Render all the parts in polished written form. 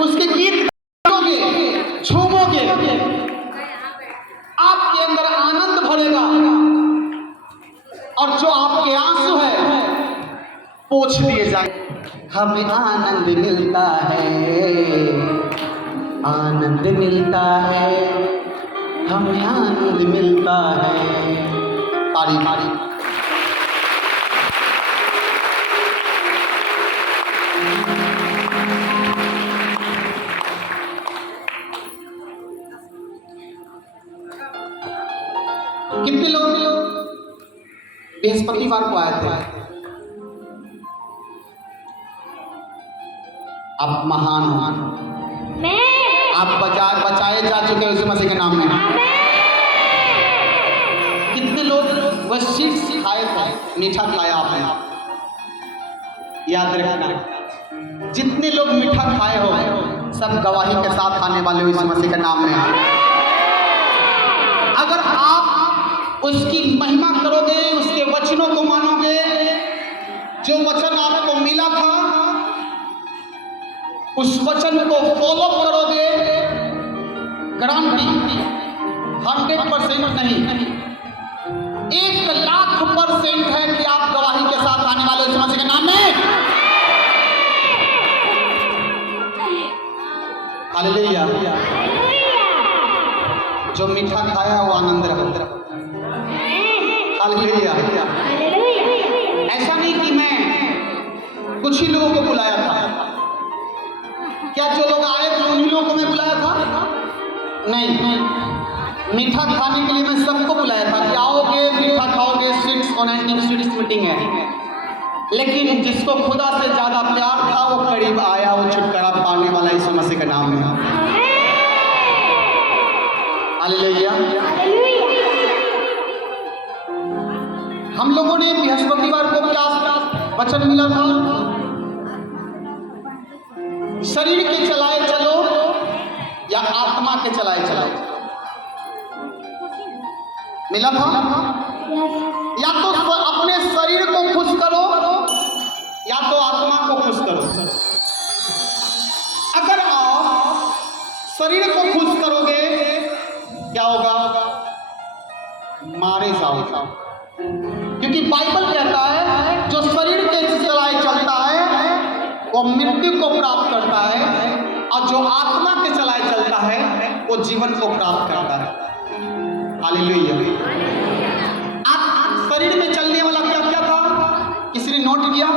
उसके गीत गाओगे, झूमोगे, आपके अंदर आनंद भरेगा और जो आपके आंसू है पोंछ दिए जाए। हमें आनंद मिलता है, आनंद मिलता है, हमें आनंद मिलता है। तारीफ तारीफ। कितने लोग बृहस्पतिवार को आए थे? आप महान हो, आप बचाए जा चुके हैं उस मसीह के नाम में। कितने लोग वह शीट्स खाए थे, मीठा खाया आपने? याद रखना, जितने लोग मीठा खाए हो सब गवाही के साथ आने वाले हो इस मसीह के नाम में। अगर आप उसकी महिमा करोगे, उसके वचनों को मानोगे, जो वचन आपको मिला था उस वचन को फॉलो करोगे, गारंटी 100% नहीं, 1,00,000% है कि आप गवाही के साथ आने वाले इस मसीह के नाम में। हालेलुया। जो मीठा खाया वो आनंद रखो। हालेलुया। ऐसा नहीं कि मैं कुछ ही लोगों को बुलाया था, क्या जो लोग आए थे उन्हीं लोगों को मैं बुलाया था? नहीं, मीठा खाने के लिए मैं सबको बुलाया था कि आओगे, मीठा खाओगे, स्वीट्स ऑनेंटिंग स्वीट्स मीटिंग है। लेकिन जिसको खुदा से ज्यादा प्यार था वो करीब आया, वो छुटकारा पाने वाला यीशु मसीह के नाम में। हालेलुया। हम लोगों ने बृहस्पतिवार को क्या वचन मिला था? शरीर के चलाए चलो या आत्मा के चलाए चलो? मिला था? या तो अपने शरीर को खुश करो या तो आत्मा को खुश करो। अगर आप शरीर को खुश करोगे क्या होगा? मारे जाओगे, क्योंकि बाइबल कहता है जो शरीर के चलाए चलता है वो मृत्यु को प्राप्त करता है और जो आत्मा के चलाए चलता है वो जीवन को प्राप्त करता है। हालेलुया। आप शरीर में चलने वाला क्या क्या था? किसी ने नोट किया?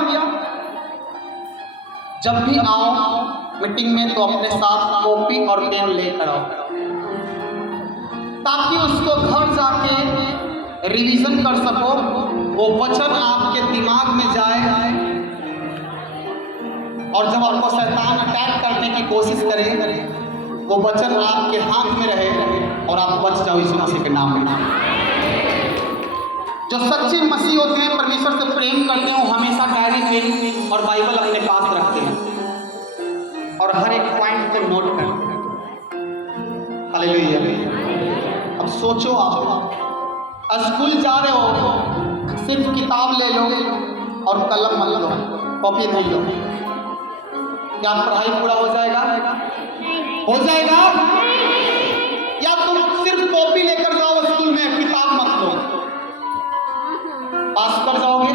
जब भी आओ मीटिंग में तो अपने साथ कॉपी और पेन लेकर आओ, ताकि उसको घर जाके रिवीजन कर सको, वो वचन आपके दिमाग में जाए और जब आपको शैतान अटैक करने की कोशिश करे वो वचन आपके हाथ में रहे और आप बच जाओ यीशु मसीह के नाम में। जो सच्चे मसीह होते हैं, परमेश्वर से प्रेम करते हैं, वो हमेशा डायरी पेन और बाइबल अपने पास रखते हैं और हर एक पॉइंट को नोट करते हैं। हालेलुया। अब सोचो, आप स्कूल जा रहे हो, सिर्फ किताब ले लो और कलम मत लो, कॉपी नहीं लो, क्या पढ़ाई पूरा हो जाएगा? हो जाएगा? या तुम सिर्फ कॉपी लेकर जाओ स्कूल में, किताब मत लो, पास कर जाओगे?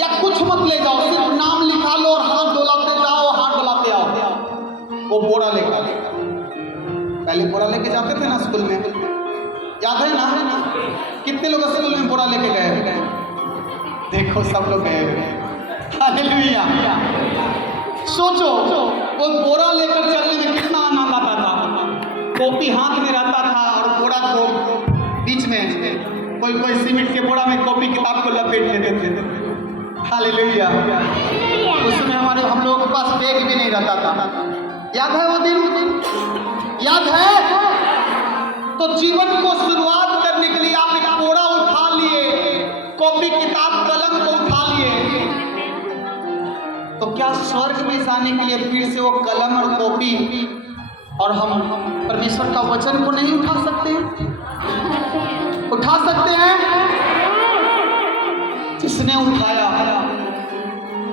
या कुछ मत ले जाओ, सिर्फ नाम लिखा लो और हाथ डोलाते जाओ, हाथ डोलाते आओ। वो बोरा लेकर, पहले बोरा लेके जाते थे ना स्कूल में, याद है ना? कितने लोग स्कूल में बोरा लेके गए? देखो सब लोग गए। हालेलुया। सोचो वो बोरा लेकर चलने में कितना आनंद आता था। कॉपी हाथ में रहता था और बोरा को बीच में, कोई सीमेंट के बोरा में कॉपी किताब को लपेट लेते थे। हालेलुया। उसमें हम लोगों के पास बैग भी नहीं रहता था। याद है वो दिन? याद है? तो जीवन को शुरुआत करने के लिए आप एक बोरा उठा लिए, कॉपी किताब कलम को उठा लिए, तो क्या स्वर्ग में जाने के लिए फिर से वो कलम और कॉपी और हम परमेश्वर का वचन को नहीं उठा सकते हैं? उठा सकते हैं। जिसने उठाया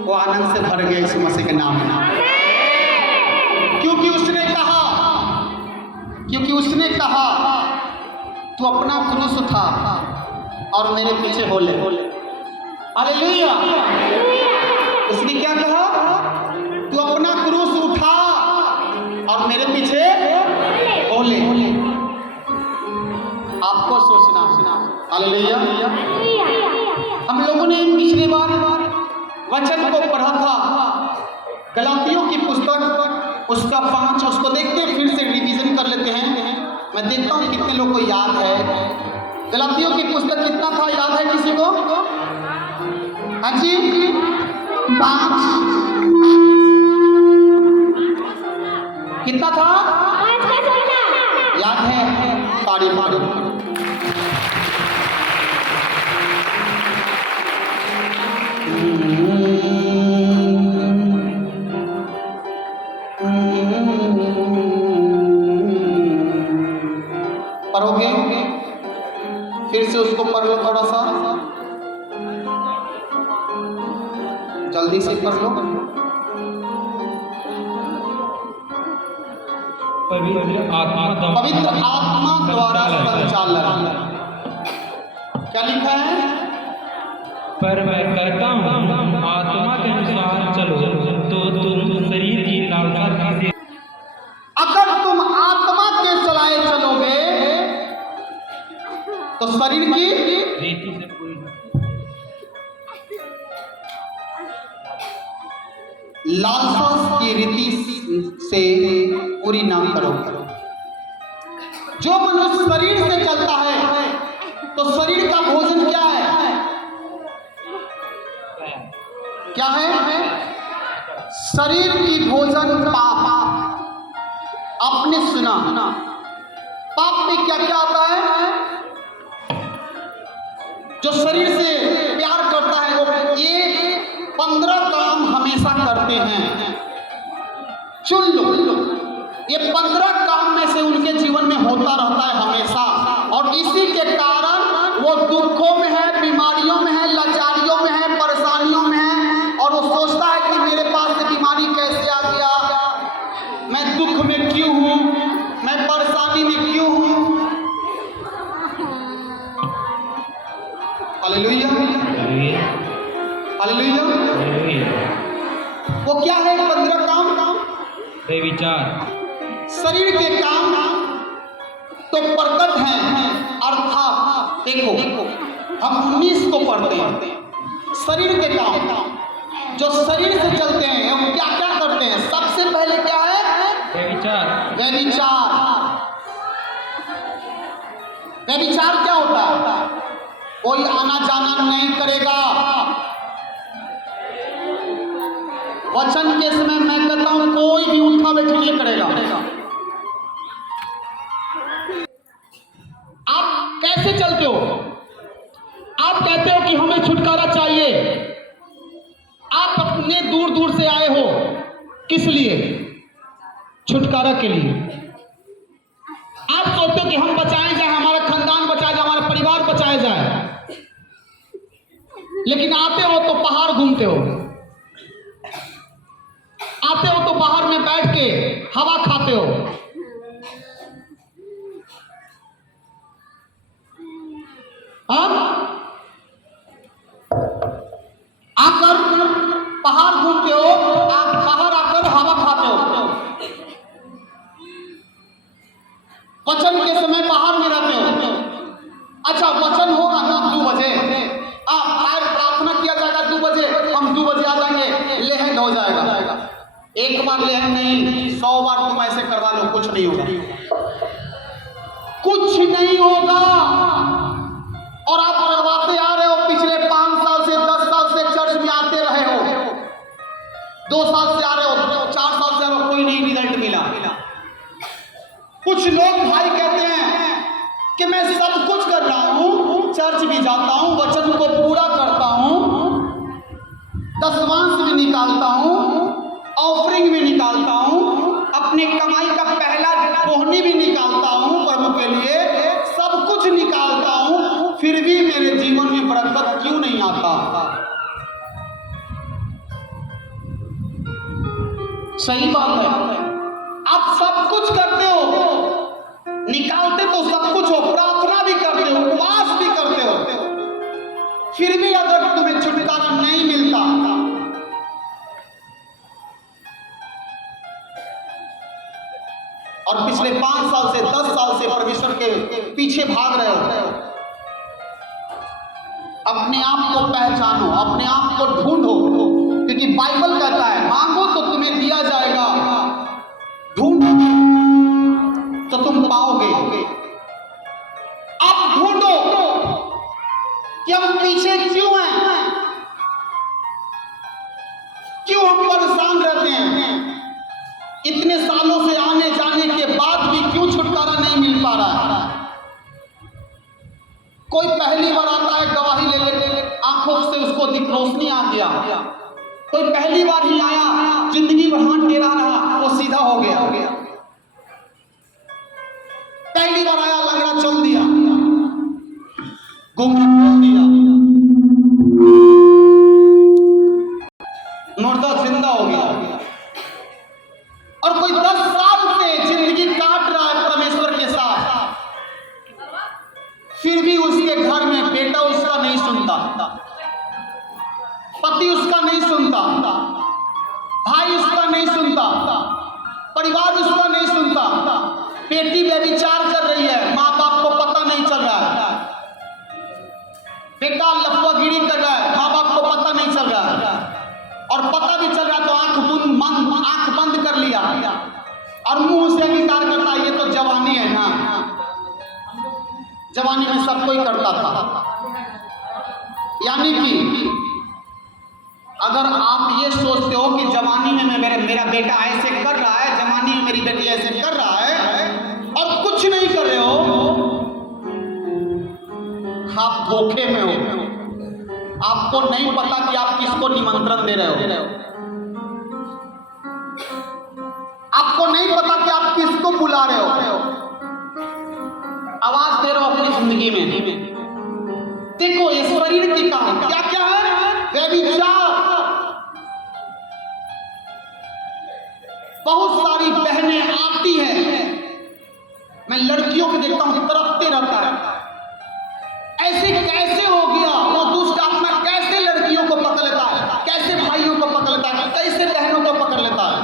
वो आनंद से भर गया यीशु मसीह के नाम में। क्योंकि उसने कहा तू अपना क्रूस उठा और मेरे पीछे हो ले। हालेलुया। उसने क्या कहा? तू अपना क्रूस उठा और मेरे पीछे हो ले। आपको सोचना। हालेलुया। हम लोगों ने पिछली बार वचन को पढ़ा था, गलातियों की पुस्तक उसका 5, उसको देखते हैं, फिर से रिवीजन कर लेते हैं। मैं देखता हूँ कितने लोग को याद है। गलातियों की पुस्तक कितना था, याद है किसी को? हाँ जी, 5 कितना था? याद है? तारीफ करो। पढ़ोगे? फिर से उसको पढ़ लो, थोड़ा सा जल्दी से पढ़ लो। पवित्र आत्मा द्वारा संचालन। क्या लिखा है? पर मैं कहता हूँ आत्मा के अनुसार चलो तो तुम शरीर की लालसा से। अगर तुम आत्मा के चलाए चलोगे तो शरीर की रीति से पूरी लालसा की रीति से पूरी ना करो। जो मनुष्य शरीर से चलता है तो शरीर का भोजन क्या है? क्या है? शरीर की भोजन पाप। आपने सुना पाप में क्या क्या आता है? जो शरीर से प्यार करता है वो ये 15 काम हमेशा करते हैं। चुन लो, ये 15 काम में से उनके जीवन में होता रहता है हमेशा, और इसी के कारण वो दुखों में है, बीमारियों में है, लाचारियों में है, परेशानियों में है, और वो सोचता है कि मेरे पास से बीमारी कैसे आ गया, मैं दुख में क्यों हूँ, मैं परेशानी में क्यों हूँ। Hallelujah, hallelujah. वो क्या है 15 काम? विचार शरीर के काम तो प्रकट हैं, अर्थात देखो हम 19 को पढ़ते हैं। शरीर के काम जो शरीर से चलते हैं वो क्या क्या करते हैं? सबसे पहले क्या है? व्यभिचार। व्यभिचार क्या होता है? कोई आना जाना नहीं करेगा। वचन के समय मैं कहता हूं कोई भी उठा बैठी नहीं करेगा। आप कैसे चलते हो? आप कहते हो कि हमें छुटकारा चाहिए। आप अपने दूर दूर से आए हो, किस लिए? छुटकारा के लिए। आप सोचते हो कि हम बचाए जाए, हमारा खानदान बचाया जाए, हमारा परिवार बचाया जाए, लेकिन आते हो तो पहाड़ घूमते हो, आते हो तो बाहर में बैठ के हवा खाते हो। आकर पहाड़ घूमते हो, बाहर आकर हवा खाते हो। वचन के समय बाहर में रहते हो। अच्छा, वचन होगा ना 2 बजे, फिर प्रार्थना किया जाएगा 2 बजे, हम 2 बजे आ जाएंगे, लेहन हो जाएगा। एक बार लेहन नहीं, 100 बार तुम ऐसे करवा लो, कुछ नहीं होगा, कुछ नहीं होगा। और आप करवाते आ रहे हो, पिछले 5 साल से 10 साल से चर्च में आते रहे हो, 2 साल से आ रहे हो, 4 साल से आ रहे हो, कोई नहीं रिजल्ट मिला। कुछ लोग भाई कहते हैं कि मैं सब कुछ कर रहा हूं, चर्च भी जाता हूं, वचन को पूरा करता हूं, दशमांश भी निकालता हूं, ऑफरिंग भी निकालता हूं, अपने कमाई का पहला बोहनी भी निकालता हूं प्रभु के लिए, सब कुछ निकालता हूं, फिर भी मेरे जीवन में बरकत क्यों नहीं आता? सही बात है, आप सब कुछ करते हो, और पिछले 5 साल से 10 साल से परमेश्वर के पीछे भाग रहे हो। अपने आप को पहचानो, अपने आप को ढूंढो, क्योंकि बाइबल कहता है मांगो तो तुम्हें दिया जाएगा, ढूंढो तो तुम पाओगे। आप ढूंढो कि हम पीछे क्यों हैं, क्यों हम परेशान रहते हैं, इतने सालों से आने जाने के बाद भी क्यों छुटकारा नहीं मिल पा रहा है। कोई पहली बार आता है गवाही ले ले, आंखों से उसको रोशनी आ गया। कोई पहली बार ही आया, जिंदगी भर हाथ टेढ़ा रहा, वो सीधा हो गया। पहली बार आया, लंगड़ा चल दिया, गुमराह बोल दिया, मुर्दा जिंदा हो गया। और कोई 10 साल से जिंदगी काट रहा है परमेश्वर के साथ, फिर भी उसके घर में बेटा उसका नहीं सुनता, पति उसका नहीं सुनता, भाई उसका नहीं सुनता, परिवार उसका नहीं सुनता। बेटी व्यभिचार कर रही है, माँ बाप को पता नहीं चल रहा है। बेटा लफुआगिरी कर रहा है, माँ बाप को पता नहीं चल रहा है। और पता भी चल रहा तो आंख बंद कर लिया और मुंह से अंगीकार करता, ये तो जवानी है ना, जवानी में सब कोई करता था। यानी कि अगर आप ये सोचते हो कि जवानी में मेरा बेटा ऐसे कर रहा है, जवानी में मेरी बेटी ऐसे कर रहा है और कुछ नहीं कर रहे हो, आप धोखे में हो। आपको नहीं पता कि आप किसको निमंत्रण दे रहे हो, आपको नहीं पता कि आप किसको बुला रहे हो, आवाज दे रहे हो अपनी जिंदगी में। देखो ये शरीर की काम क्या क्या है, व्यभिचार। बहुत सारी बहनें आती हैं, मैं लड़कियों को देखता हूं तड़पते रहता है, ऐसे कैसे हो गया, वो दुष्ट आत्मा कैसे लड़कियों को पकड़ लेता है, कैसे भाइयों को पकड़ लेता है, कैसे बहनों को पकड़ लेता है।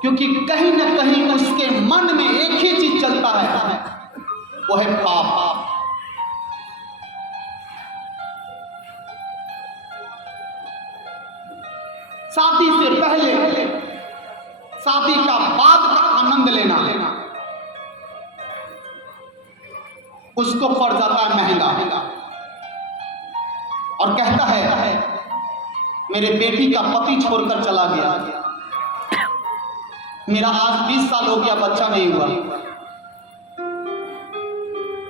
क्योंकि कहीं ना कहीं उसके मन में एक ही चीज चलता है, वो है पाप। शादी से पहले, शादी का बाद का आनंद लेना उसको पड़ जाता है महंगा, और कहता है मेरे बेटी का पति छोड़कर चला गया, मेरा आज 20 साल हो गया बच्चा नहीं हुआ,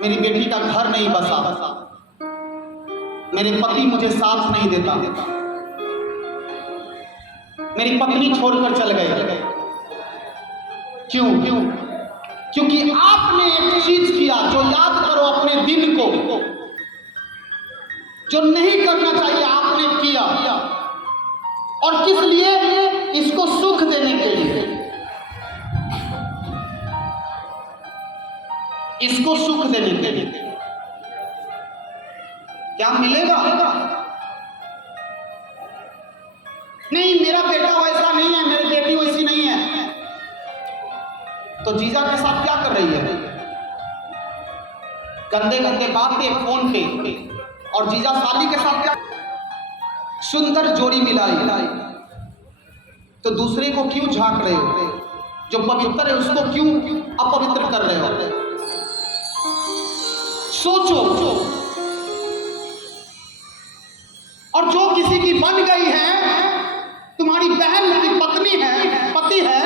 मेरी बेटी का घर नहीं बसा, मेरे पति मुझे साथ नहीं देता, मेरी पत्नी छोड़कर चल गए। क्यों? क्योंकि आपने एक चीज किया, जो याद करो अपने दिन को, जो नहीं करना चाहिए आपने किया। और किस लिए? इसको सुख देने के लिए, इसको सुख देने के लिए। क्या मिलेगा? नहीं, मेरा बेटा वैसा नहीं है, मेरी बेटी वैसी नहीं है। तो जीजा के साथ क्या कर रही है? गंदे गंदे बातें फोन पे। और जीजा साली के साथ क्या? सुंदर जोड़ी मिलाई। तो दूसरे को क्यों झांक रहे हो? जो पवित्र है उसको क्यों अपवित्र कर रहे हो? सोचो। और जो किसी की बन गई है, तुम्हारी बहन की पत्नी है, पति है,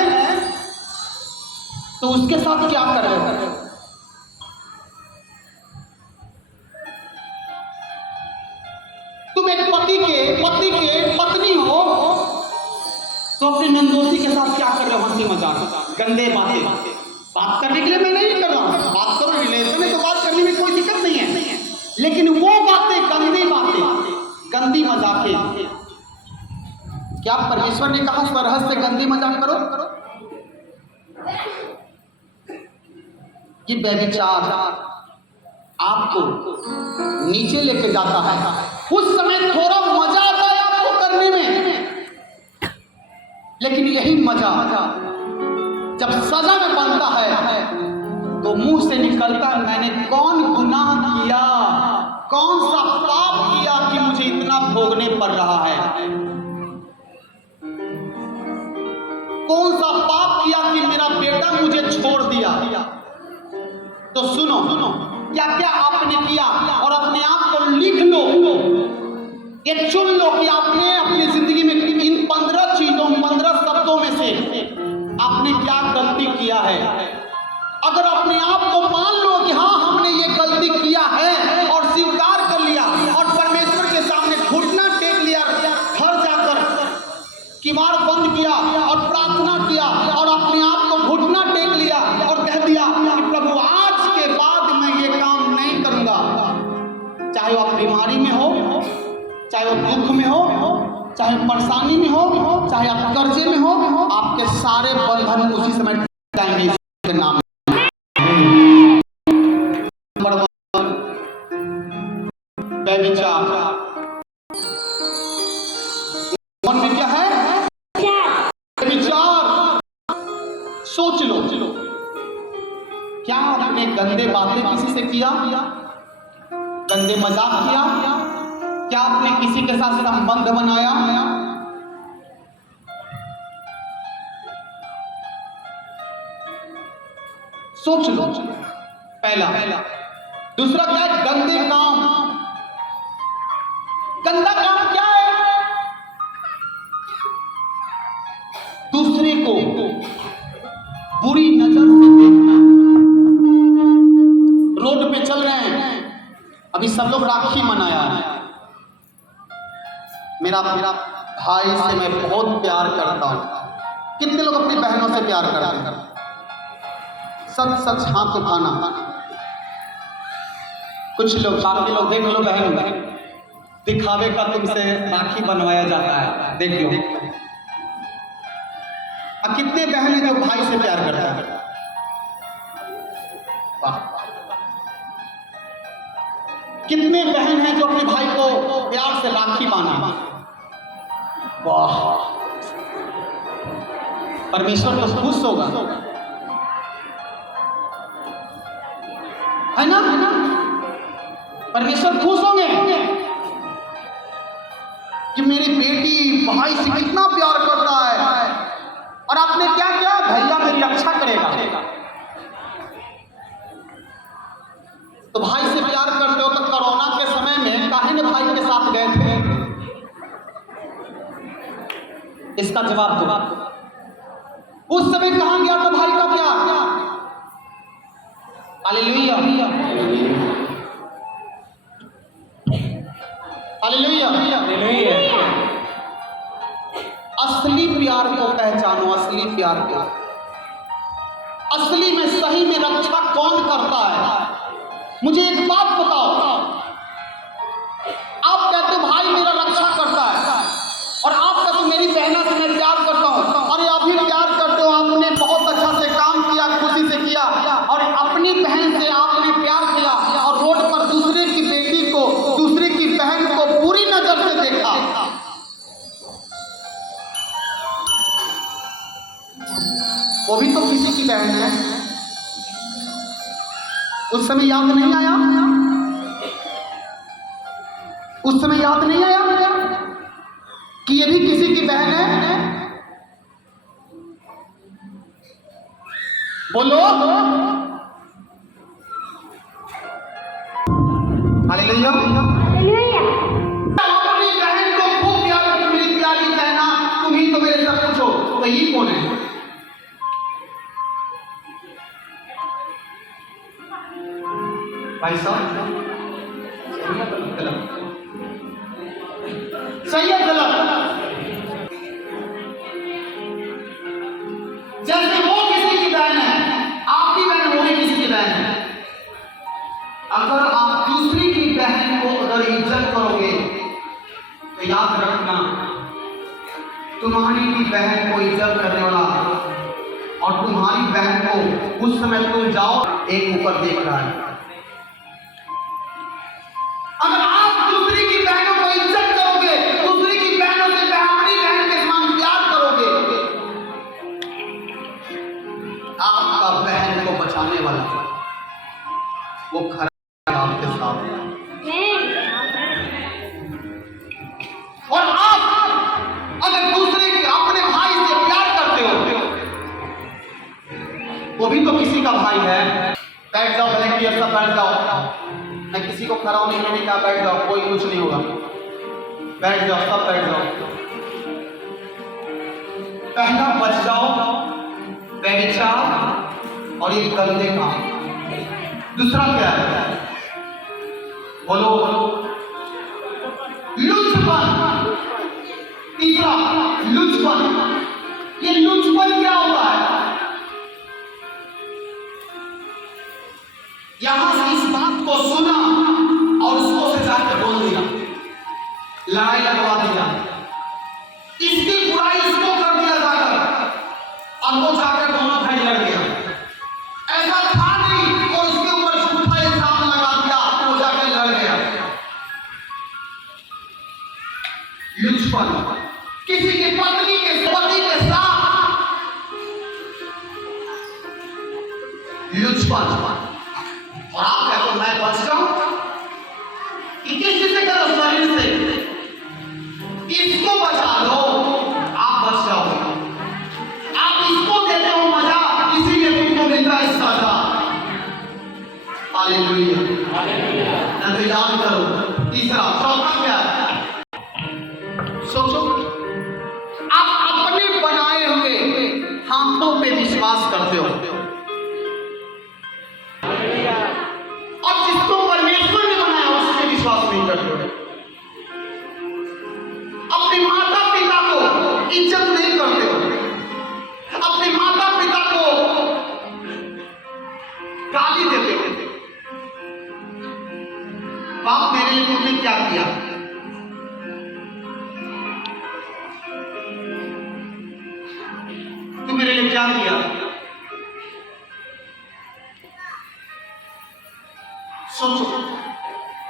तो उसके साथ क्या कर रहे हो? तुम एक पति के पत्नी हो, तो अपने नंदोसी के साथ क्या कर रहे हो? हंसी मजाक, गंदे बातें। बात करने के लिए मैं नहीं कर रहा हूं, बात करो, रिलेशन है तो बात करने में कोई दिक्कत नहीं है, लेकिन वो बातें, गंदी बातें, गंदी मजाकें। क्या परमेश्वर ने कहा स्वरहस से गंदी मजाक करो? ये व्यभिचार आपको नीचे लेके जाता है। उस समय थोड़ा मजा आता है आपको करने में, लेकिन यही मजा जब सजा में बनता है तो मुंह से निकलता है मैंने कौन गुनाह किया, कौन सा पाप किया कि मुझे इतना भोगने पड़ रहा है, कौन सा पाप किया कि मेरा बेटा मुझे छोड़ दिया। तो सुनो, क्या क्या आपने किया और अपने आप को लिख लो, ये चुन लो कि आपने अपनी जिंदगी में इन 15 चीजों 15 शब्दों में से आपने क्या गलती किया है। अगर अपने आप को मान लो कि हाँ हमने ये गलती किया है और स्वीकार कर लिया और परमेश्वर के सामने घुटना टेक लिया, घर जाकर किवाड़ बंद किया और प्रार्थना किया और अपने आप को घुटना टेक लिया और कह दिया कि प्रभु आज के बाद मैं ये काम नहीं करूंगा, चाहे वो आप बीमारी में हो, चाहे वो दुख में हो, चाहे परेशानी में हो, चाहे आप कर्जे में हो, आपके सारे बंधन उसी समय जाएंगे इसके नाम। व्यभिचार मन में क्या है? व्यभिचार। सोच लो, क्या आपने गंदे बातें किसी से किया, गंदे मजाक किया, क्या आपने किसी के साथ संबंध बनाया? सोच लो, पहला। दूसरा क्या है? गंदे काम। गंदा काम क्या है? दूसरे को बुरी नजर से देखना। रोड पे चल रहे हैं, अभी सब लोग राखी मनाया है, मेरा भाई से मैं बहुत प्यार करता हूं। कितने लोग अपनी बहनों से प्यार करते हैं? सच सच हाथ उठाना। कुछ लोग, बाकी लोग देख लो, बहन दिखावे का तुमसे राखी बनवाया जाता है, देख लो। कितने बहन हैं जो भाई से प्यार करता है? वाह। कितने बहन हैं जो अपने भाई को प्यार से राखी बांधा? वाह। परमेश्वर तो खुश होगा, है ना? परमेश्वर खुश होंगे कि मेरी बेटी भाई से कितना प्यार करता है। और आपने क्या किया? भैया मेरी रक्षा करेगा। तो भाई से प्यार करते हो तो कोरोना के समय में काहे ने भाई के साथ गए थे? इसका जवाब दो। उस समय कहां गया था भाई का प्यार? Hallelujah, hallelujah, hallelujah. असली प्यार को पहचानो, असली प्यार को। असली में सही में रक्षा कौन करता है? मुझे एक बात बताओ, आप कहते हो भाई मेरा रक्षा करता है और आप कहते हो मेरी बहना से मैं प्यार करता हूं, और अभी प्यार करते हो, आपने बहुत अच्छा से काम किया, खुशी से किया, और अपनी बहन से आपने प्यार किया और रोड पर दूसरे की बेटी को, दूसरे की बहन को बुरी नजर से देखा। वो भी तो किसी की बहन है। उस समय याद नहीं आया? उस समय याद नहीं आया कि ये भी किसी की बहन है? बोलो हालेलुया, हालेलुया। अपनी बहन को खूब प्यार करती, मेरी प्यारी बहना तुम ही तो मेरे सब कुछ हो। तो ये कौन है? भाई साहब, सही है गलत? जैसे वो किसी की बहन है, आपकी बहन वो भी किसी की बहन है। अगर आप दूसरी की बहन को अगर इज्जत करोगे तो याद रखना, तुम्हारी भी बहन को इज्जत करने वाला और तुम्हारी बहन को उस समय तुम जाओ एक ऊपर देख रहा है। अगर आप दूसरी की बहनों को इज्जत करोगे, दूसरी की बहनों से अपनी बहन के समान प्यार करोगे, चाहने वाला वो खड़ा है आपके साथ। और आप अगर दूसरे के अपने भाई से प्यार करते हो, वो भी तो किसी का भाई है। बैठ जाओ, वॉलंटियर सब बैठ जाओ। मैं किसी को खड़ा होने के लिए नहीं कहा, बैठ जाओ, कोई कुछ नहीं होगा। बैठ जाओ, सब बैठ जाओ। पहला बच जाओ व्यभिचार और ये गंदे काम। दूसरा क्या है? बोलो लुचपन। तीसरा लुचपन। ये लुचपन क्या होता है? यहां से इस बात को सुना और उसको से जाकर बोल दिया, लड़ाई लगवा दिया, इसकी बुराई इसको कर दिया जाकर, और वो जाकर दोनों भाई लड़ गया। ऐसा था नहीं, और उसके ऊपर झूठा इल्जाम लगा दिया, वो जाकर लड़ गया। लुचपन। किसी की पत्नी के पति के साथ लुचपन। और आप कहते हो मैं बच जाऊं? किसी से करो, शरीर से। इसको बचा लो, आप बच जाओगे। आप इसको देते हो मजा, इसीलिए तुमको मिलता है सजा। हालेलुया। याद करो। तीसरा, चौथा क्या है? सोचो, आप अपने बनाए हुए हाथों पे विश्वास करते हो, और जिसको परमेश्वर ने बनाया उससे विश्वास नहीं करते हो। अपने माता पिता को इज्जत नहीं करते हो, अपने माता पिता को गाली देते हो। बाप मेरे लिए तुमने क्या किया? तू मेरे लिए क्या किया? सोचो,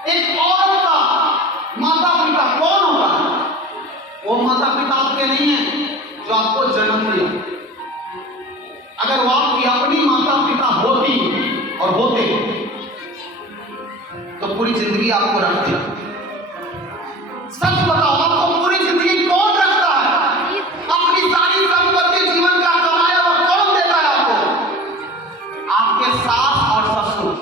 एक औरत का माता पिता कौन होता है? वो माता पिता आपके नहीं है जो आपको जन्म दिया। अगर वो आपकी अपनी माता पिता होती और होते तो पूरी जिंदगी आपको रखते। सच बताओ, आपको पूरी जिंदगी कौन रखता है? अपनी सारी संपत्ति जीवन का कमाया वो कौन देता है आपको? आपके सास और ससुर।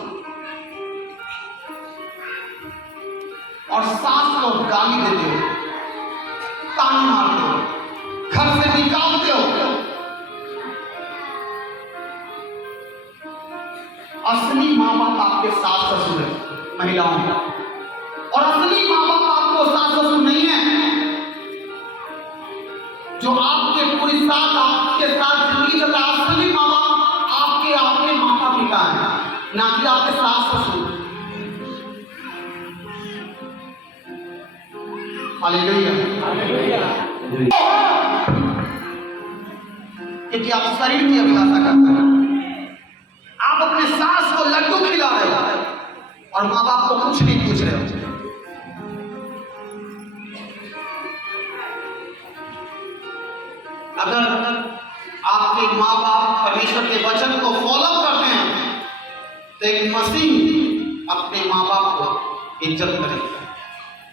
और सास को गाली देते हो, ताना मारते हो, घर से निकालते हो। असली माँ बाप आपके सास ससुर है, महिलाओं का। और असली माँ बाप आपको सास ससुर नहीं है, जो आपके पूरी साथ आपके साथ जिंदगी चलता है। असली माँ बाप आपके माता पिता है, ना कि आपके सास ससुर। हालेलुया। क्योंकि आप शरीर की अभिलाषा करते हैं। आप अपने सास को लड्डू खिला रहे हो और माँ बाप को कुछ नहीं पूछ रहे हो। अगर आपके माँ बाप परमेश्वर के वचन को फॉलो करते हैं तो एक मसीह अपने माँ बाप को इज्जत करेगा।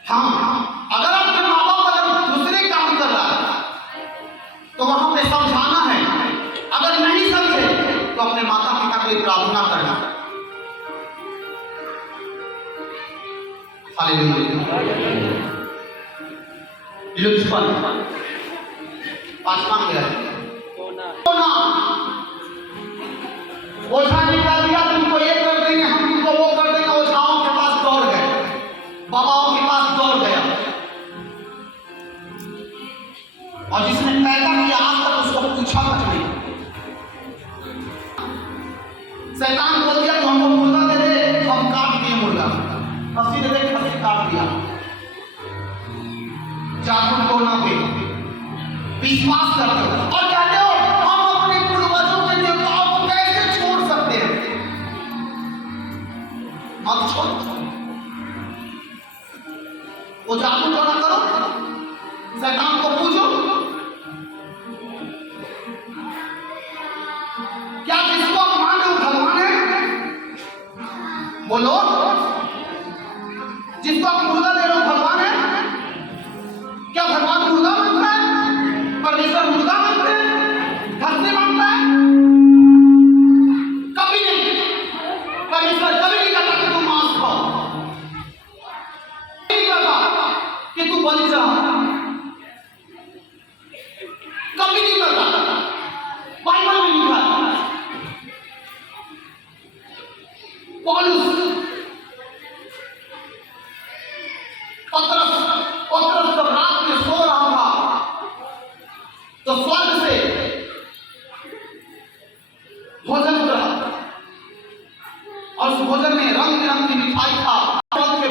हाँ, अगर आपके माँ बाप अगर दूसरे काम कर रहा है तो वहां पे समझाना है। अगर नहीं समझे तो अपने माता पिता के लिए प्रार्थना करना। हालेलुया। लुचपन। पांचवा क्या है? ओझा निकाल दिया, तुमको ये कर देंगे, हम तुमको वो कर देंगे। ओझाओं के पास दौड़ गए, बाबाओं के पास दौड़ गया, और जिसने पैदा किया आज तक उसको पूछा तक नहीं। शैतान बोल दिया तो हमको मुर्गा दे दे, हम काट दिए मुर्गा। खस्सी दे दे, खस्सी काट दिया। जादू टोना पे विश्वास करते हो और कहते हो हम अपने पूर्वजों के देवताओं को कैसे छोड़ सकते हैं? मत छोड़ो, वो जादू टोना करो, शैतान को पूछो, क्या जिसको आप मान रहे हो भगवान है? भोजन करा और उस भोजन में रंग बिरंग की मिठाई था, के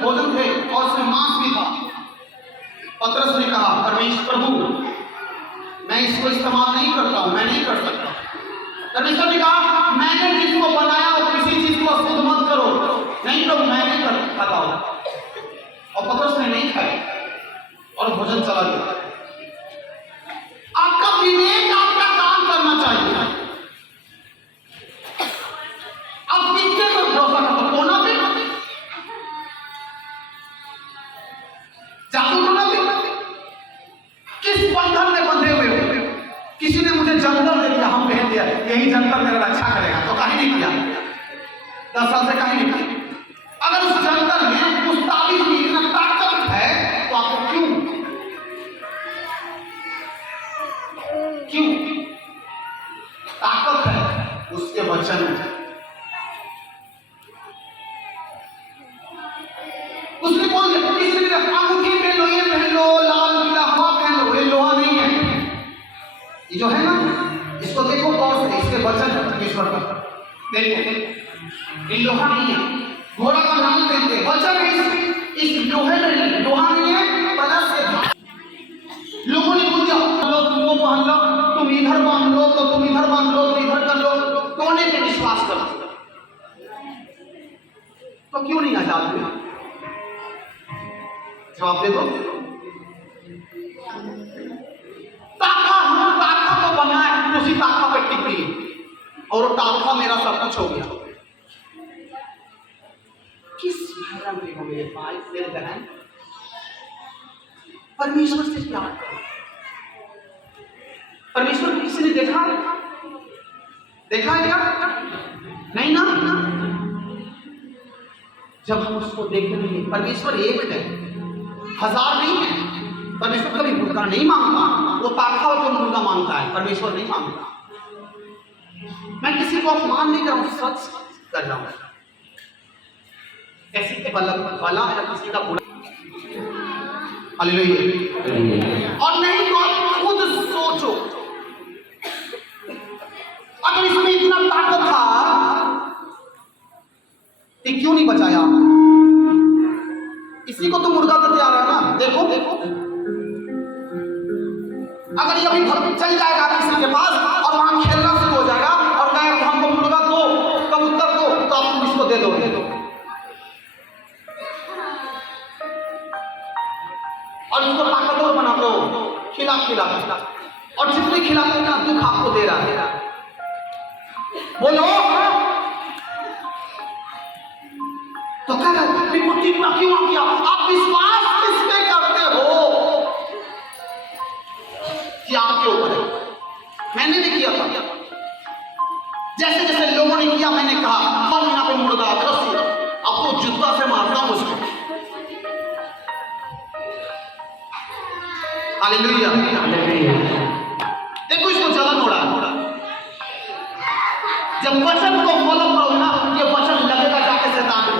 भोजन थे और उसमें मांस भी था। पतरस ने कहा, परमेश्वर प्रभु, मैं इसको इस्तेमाल नहीं करता हूं, मैं नहीं कर सकता। परमेश्वर ने कहा, मैंने जिसको बनाया वो किसी चीज को शुद्ध मत करो, नहीं तो मैं नहीं कर खाता हूं। और पतरस ने नहीं खाया और भोजन चला गया। आपका विवेक आपका काम करना चाहिए। अब किसके पर भरोसा करते? कोना पे, जादू टोना पे, किस बंधन में बंधे हुए हो? किसी ने मुझे जंतर दे दिया, हम कह दिया यही जंतर मेरा रक्षा करेगा, तो काहे नहीं किया? 10 साल से काहे नहीं किया? अगर उस जंतर में उस ताबीज में इतना ताकत है तो आपको क्यों ताकत है उसके वचन में। उसने बोल दिया, किसी ने अंगूठी में लोहे पहन लो, लाल पीला हवा पहन लो, ये लोहा नहीं है। ये जो है ना, इसको देखो गौर से, इसके वचन है परमेश्वर का, देखो ये लोहा नहीं है। घोड़ा का नाम कहते हैं, वचन है इस लोहे में, लोहा नहीं है, प्लस से लोगों ने बोल दिया तुम वो पहन लो, तुम इधर बांध लो, तो तुम इधर बांध लो, तो इधर कर लो, कोने पे विश्वास करते तो क्यों नहीं आजाद हुए? जवाब दे दो। ताका तो बना है, उसी ताका पे टिकी और वो ताका मेरा सब कुछ हो गया। किस भरम में हो मेरे भाई मेरे बहन? परमेश्वर से प्यार करो। परमेश्वर किसी ने देखा है क्या? नहीं ना। जब हम उसको देखेंगे, परमेश्वर एक है, 1000 नहीं है। परमेश्वर कभी मुर्गा नहीं मांगता, वो ताका जो मुर्गा मांगता है, परमेश्वर नहीं मांगता। मैं किसी को अपमान नहीं कर रहा हूं, सच कर रहा हूं। किसी के भला है, किसी का बुरा। हालेलुया। और नहीं तो आप खुद सोचो, अगर इसमें इतना ताकत था तो क्यों नहीं बचाया? इसी को तो मुर्गा तो तैयार है ना। देखो अगर ये अभी चल जाएगा किसी के पास और वहां खेलना शुरू हो जाएगा और कहेगा हमको मुर्गा दो, कबूतर दो, तो आप इसको दे दो। और इसको ताकतवर बना दो, खिला और जितनी खिलाते ना दुख आपको दे रहा है। बोलो तो कह रहा विपत्ति इतना क्यों आ गया? आप विश्वास किस पे करते हो कि आपके ऊपर है? मैंने भी किया था, जैसे जैसे लोगों ने किया मैंने कहा और यहाँ पे मुर्गा रस्सी, अब तो जूता से मारता हूं उसको। हालेलुया। देखो इसको जलन हो रहा है। जब वचन को फॉलो करोगे ना, ये वचन लगेगा जाके शैतान को।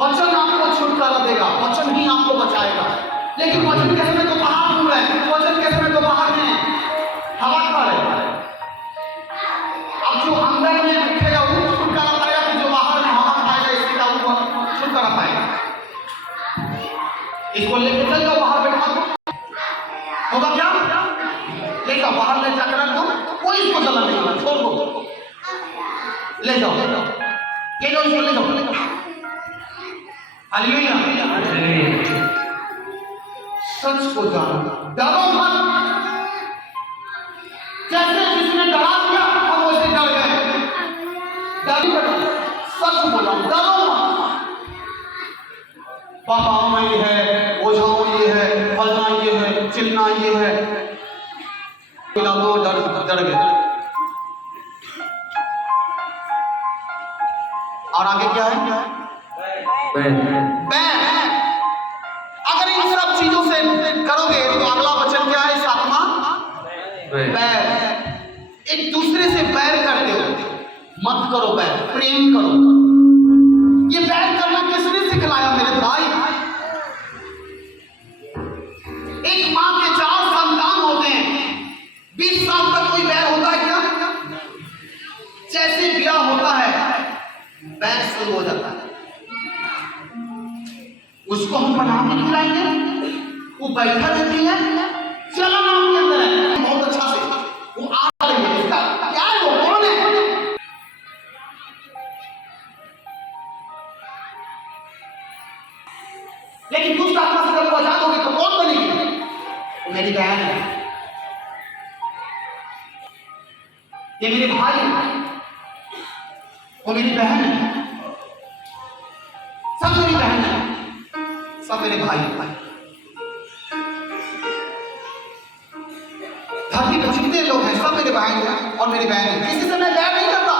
वचन आपको छुटकारा देगा, वचन ही आपको बचाएगा। लेकिन वचन के समय तो बाहर दूर है, वचन के समय तो बाहर में हवा खा रहे। अब जो अंदर में बैठेगा वो छुटकारा पाएगा, कि जो बाहर में हवा खाएगा इसके का वो छुटकारा पाएगा। इसको लेके चल जाओ बाहर बैठा दो, होगा क्या? ले जाओ बाहर, ले जाकर रख दो, कोई इसको जला नहीं होगा, छोड़ दो, ले जाओ इसको, ले जाओ। हालेलुया। सच को जानो, डरो मत। जैसे जिसने डरा दिया हम वैसे डर गए। सच बोला, डरो मत। पापा ये है, ओझाओ ये है, फलना ये है, चिलना ये है, पिला दो, डर गए। और आगे क्या है? बैर। अगर इन सब चीजों से करोगे तो अगला वचन क्या है? 7वां बैर। एक दूसरे से बैर करते हो, मत करो बैर, प्रेम करो। ये बैर करना किसने सिखलाया मेरे भाई? एक मां के 4 संतान होते हैं, 20 साल तक कोई बैर होता है क्या? बैग शुरू हो जाता है। उसको हम बना के खिलाएंगे, वो बैठा रहती है, चलो नाम के अंदर है बहुत अच्छा से, वो आ रही है, इसका क्या है, वो कौन है? लेकिन दुष्ट आत्मा से जब बचा दोगे तो कौन बनेगी? वो मेरी बहन है, ये मेरे भाई है, वो मेरी बहन है, सब मेरी बहन है, सब मेरे भाई भाई। धरती पर जितने लोग हैं सब मेरे भाई हैं और मेरी बहन है। किसी से मैं बैर नहीं करता,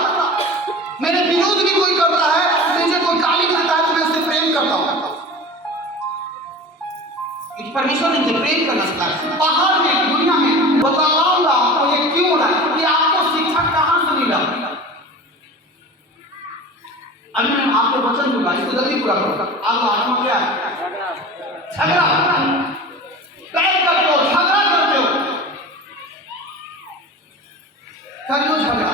मेरे विरोध भी कोई करता है, मुझे कोई गाली देता है तो मैं उससे प्रेम करता हूँ। परमेश्वर ने मुझे प्रेम करना सिखाया। बाहर में दुनिया में बताऊंगा आपको ये क्यों हो रहा है, कि आपको शिक्षा कहां से मिला। अभी मैं आपको वचन दूंगा, इसको जल्दी पूरा करो। आप आत्मा क्या है? झगड़ा करते हो, झगड़ा करते हो, करियो झगड़ा।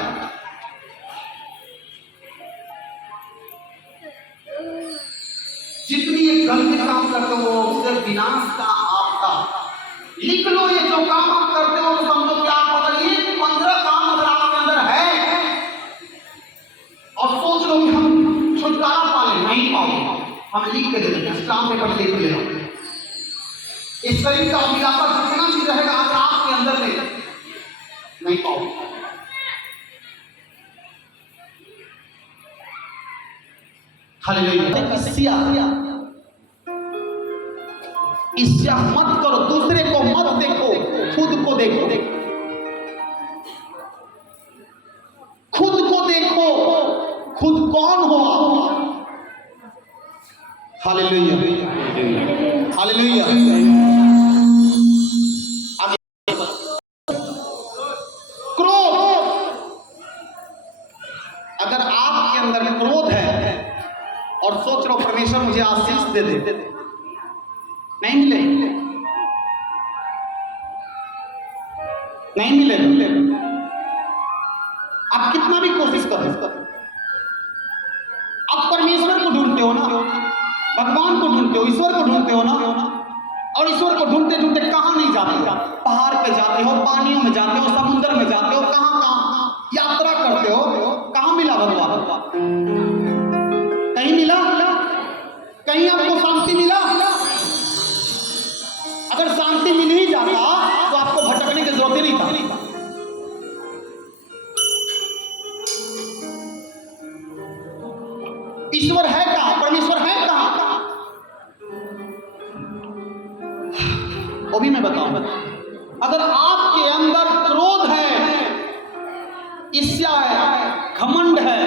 जितनी ये गलत काम करते हो उससे विनाश का आपका। लिख लो ये जो काम आप करते हो तो समझो कि आप अगर ये 15 काम अगर आपके अंदर है और सोच लो कि हम छुटकारा पा ले, नहीं पाओगे। हम लिख के दे देंगे, स्टाम्प पेपर लिख ले लो। इस शरीर का अभिलाषा जितना चीज रहेगा अगर आपके अंदर में नहीं पाओगे। हालेलुया। ईर्ष्या मत करो, दूसरे को मत देखो, खुद को देखो। खुद को देखो, खुद कौन हो आप। Hallelujah, hallelujah. क्रोध, अगर आपके अंदर क्रोध है और सोच रहे हो परमेश्वर मुझे आशीष दे दे, नहीं मिले, नहीं मिले। आप कितना भी कोशिश करो, आप परमेश्वर को ढूंढते हो ना, भगवान को ढूंढते हो, ईश्वर को ढूंढते हो ना, और ईश्वर को ढूंढते ढूंढते कहां नहीं जाते? पहाड़ पे जाते हो, पानियों में जाते हो, समुद्र में जाते हो, कहां कहां यात्रा करते हो, कहां मिला भगवान? कहीं मिला? कहीं आपको शांति मिला? अगर शांति मिल ही जाता तो आपको भटकने की जरूरत ही नहीं था। ईश्वर है कहां? परमेश्वर है कहां? वो भी मैं बताऊं। अगर आपके अंदर क्रोध है, ईर्ष्या है, घमंड है,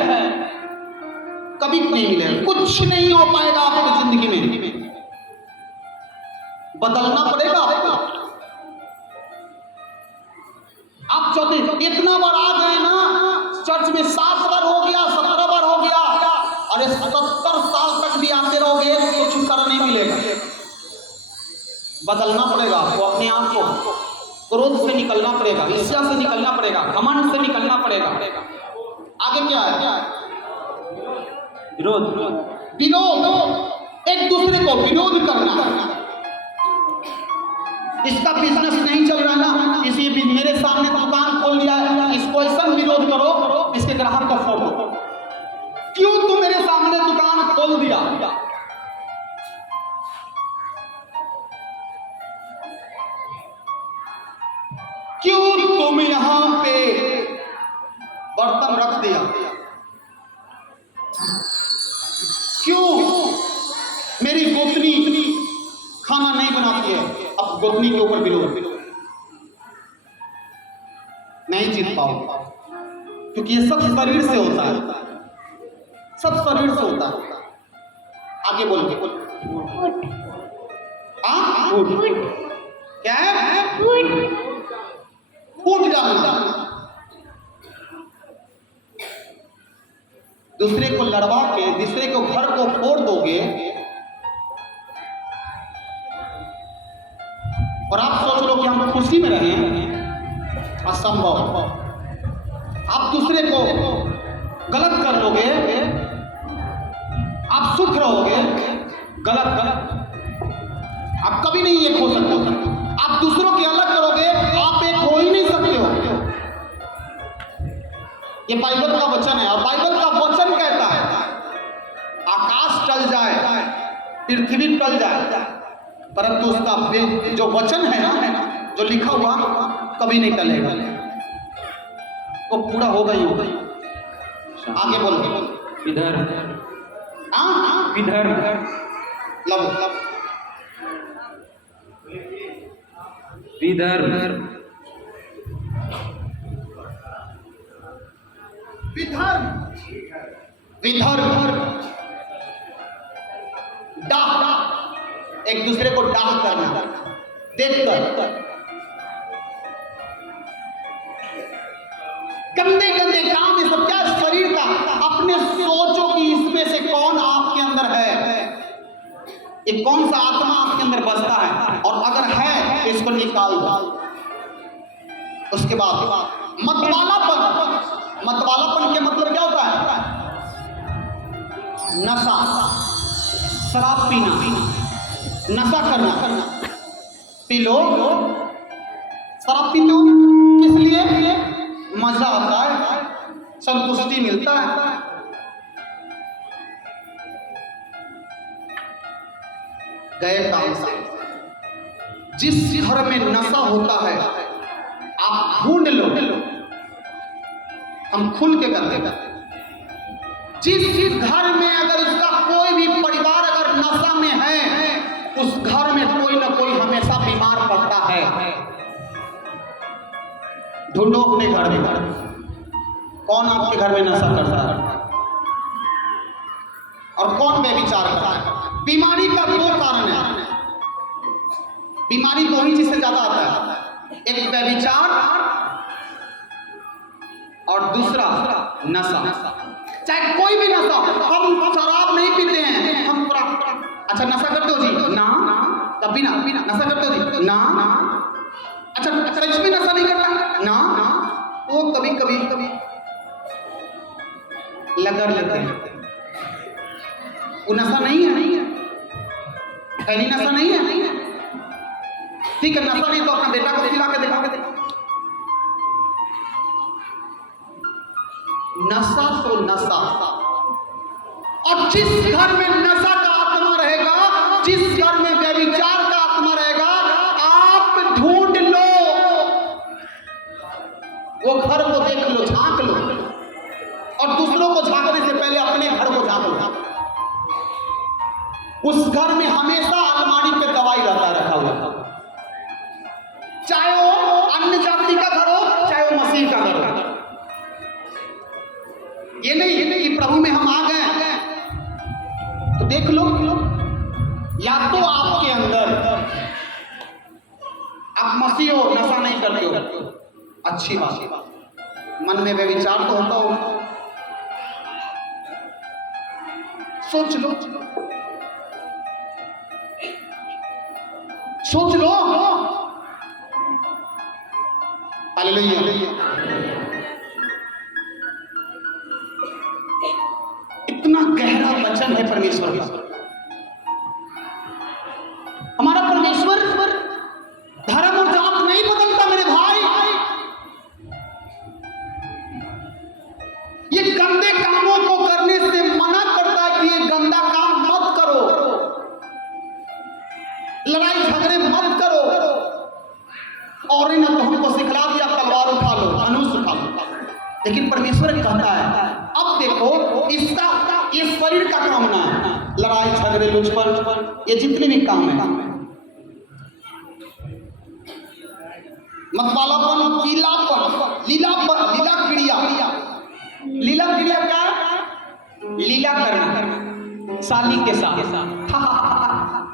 कभी नहीं मिलेगा, कुछ नहीं हो पाएगा आपकी जिंदगी में। बदलना पड़ेगा आपको। आप चाहते इतना बार आ गए ना चर्च में, 7 बार हो गया, 17 बार हो गया, अरे 70 साल तक भी आते रहोगे तो छुटकारा नहीं मिलेगा। बदलना पड़ेगा आपको, अपने आप को क्रोध से निकलना पड़ेगा, ईर्ष्या से निकलना पड़ेगा, घमंड से निकलना पड़ेगा। आगे क्या है? विरोध, एक दूसरे को विरोध करना। इसका बिजनेस नहीं चल रहा ना, इसी मेरे सामने दुकान खोल दिया है, इसको ऐसा विरोध करो, इसके ग्राहक को फोड़ दो। क्यों तुम मेरे सामने दुकान खोल दिया? क्यों तुम यहां पे बर्तन रख दिया? क्यों मेरी गोतनी खाना नहीं बनाती है? अब गोतनी के ऊपर विरोध नहीं जीत पाओगे, क्योंकि ये सब शरीर से होता है, सब शरीर से होता है। आगे बोल के क्या है? फूट डालना, दूसरे को लड़वा के दूसरे को घर को फोड़ दोगे और आप सोच लो कि हम खुशी में रहें, असंभव। आप दूसरे को गलत कर लोगे आप सुख रहोगे, गलत गलत। आप कभी नहीं एक हो सकते। आप दूसरों की अलग करोगे, आप एक हो ही नहीं सकते हो। ये बाइबल का वचन है, और बाइबल का वचन कहता है आकाश टल जाए, पृथ्वी टल जाए, परंतु उसका जो वचन है ना, जो लिखा हुआ कभी नहीं टलेगा, वो पूरा होगा ही होगा। आगे बोलो। इधर हाँ इधर लब इधर विधर्म विधर्म डाह, एक दूसरे को डाह करना, देखकर गंदे गंदे काम, ये सब क्या शरीर का। अपने सोचो कि इसमें से कौन आपके अंदर है, ये कौन सा आत्मा आपके अंदर बसता है, और अगर है तो इसको निकाल दो। उसके बाद मतवालापन के मतलब क्या होता है? नशा, शराब पीना, नशा करना। पी लो, शराब पीते हो किस लिए? मजा आता है, संतुष्टि मिलता है। गए काम से। जिस घर में नशा होता है आप ढूंढ लो, हम खुल के करते। जिस घर में अगर उसका कोई भी परिवार अगर नशा में है, उस घर में कोई ना कोई हमेशा बीमार पड़ता है। ढूंढो अपने घर में कौन आपके घर में नशा करता है और कौन व्यभिचार करता है। बीमारी का दो कारण है, बीमारी दो ही चीज से ज्यादा आता है, एक व्यभिचार और दूसरा नशा। चाहे कोई भी नशा, हम शराब नहीं पीते हैं, हम पूरा अच्छा नशा करते हो जी ना, कभी ना नशा करते हो जी ना, अच्छा सच में नशा नहीं करता ना, वो कभी कभी लगर लेते हैं, वो नशा नहीं है, पहली नशा नहीं है। ठीक है, नशा नहीं तो अपना बेटा को खिला के दिखा के देखो। नशा तो नशा, और जिस घर में नशा का आत्मा रहेगा, जिस घर में व्यभिचार का आत्मा रहेगा, आप ढूंढ लो, वो घर को देख लो, झांक लो, और दूसरों को झांकने से पहले अपने घर को झांक लो। उस घर में हमेशा अलमारी पे दवाई रहता रखा हुआ, चाहे वो अन्य जाति का घर हो, चाहे वो मसीह का घर हो। ये नहीं कि प्रभु में हम आ गए तो देख लो, या तो आपके अंदर आप मसीह हो, नशा नहीं करते हो, अच्छी बात, मन में व्यभिचार तो होता हो, सोच लो, सोच लो। हालेलुया। इतना गहरा वचन है परमेश्वर का। हमारा परमेश्वर धर्म और जात नहीं बदलता मेरे भाई। ये गंदे कामों को करने से मना करता है कि ये गंदा काम मत करो, लड़ाई झगड़े मत करो, और ना तो हमको सिखला दिया तलवार उठा लो, धनुष उठा लो। लेकिन परमेश्वर कहता है अब देखो, इसका ये शरीर का कामना है, लड़ाई झगड़े लुचपन, ये जितने भी काम है, मतवालापन, लीलापन, लीला क्रिया क्या? लीला करना साली के साथ।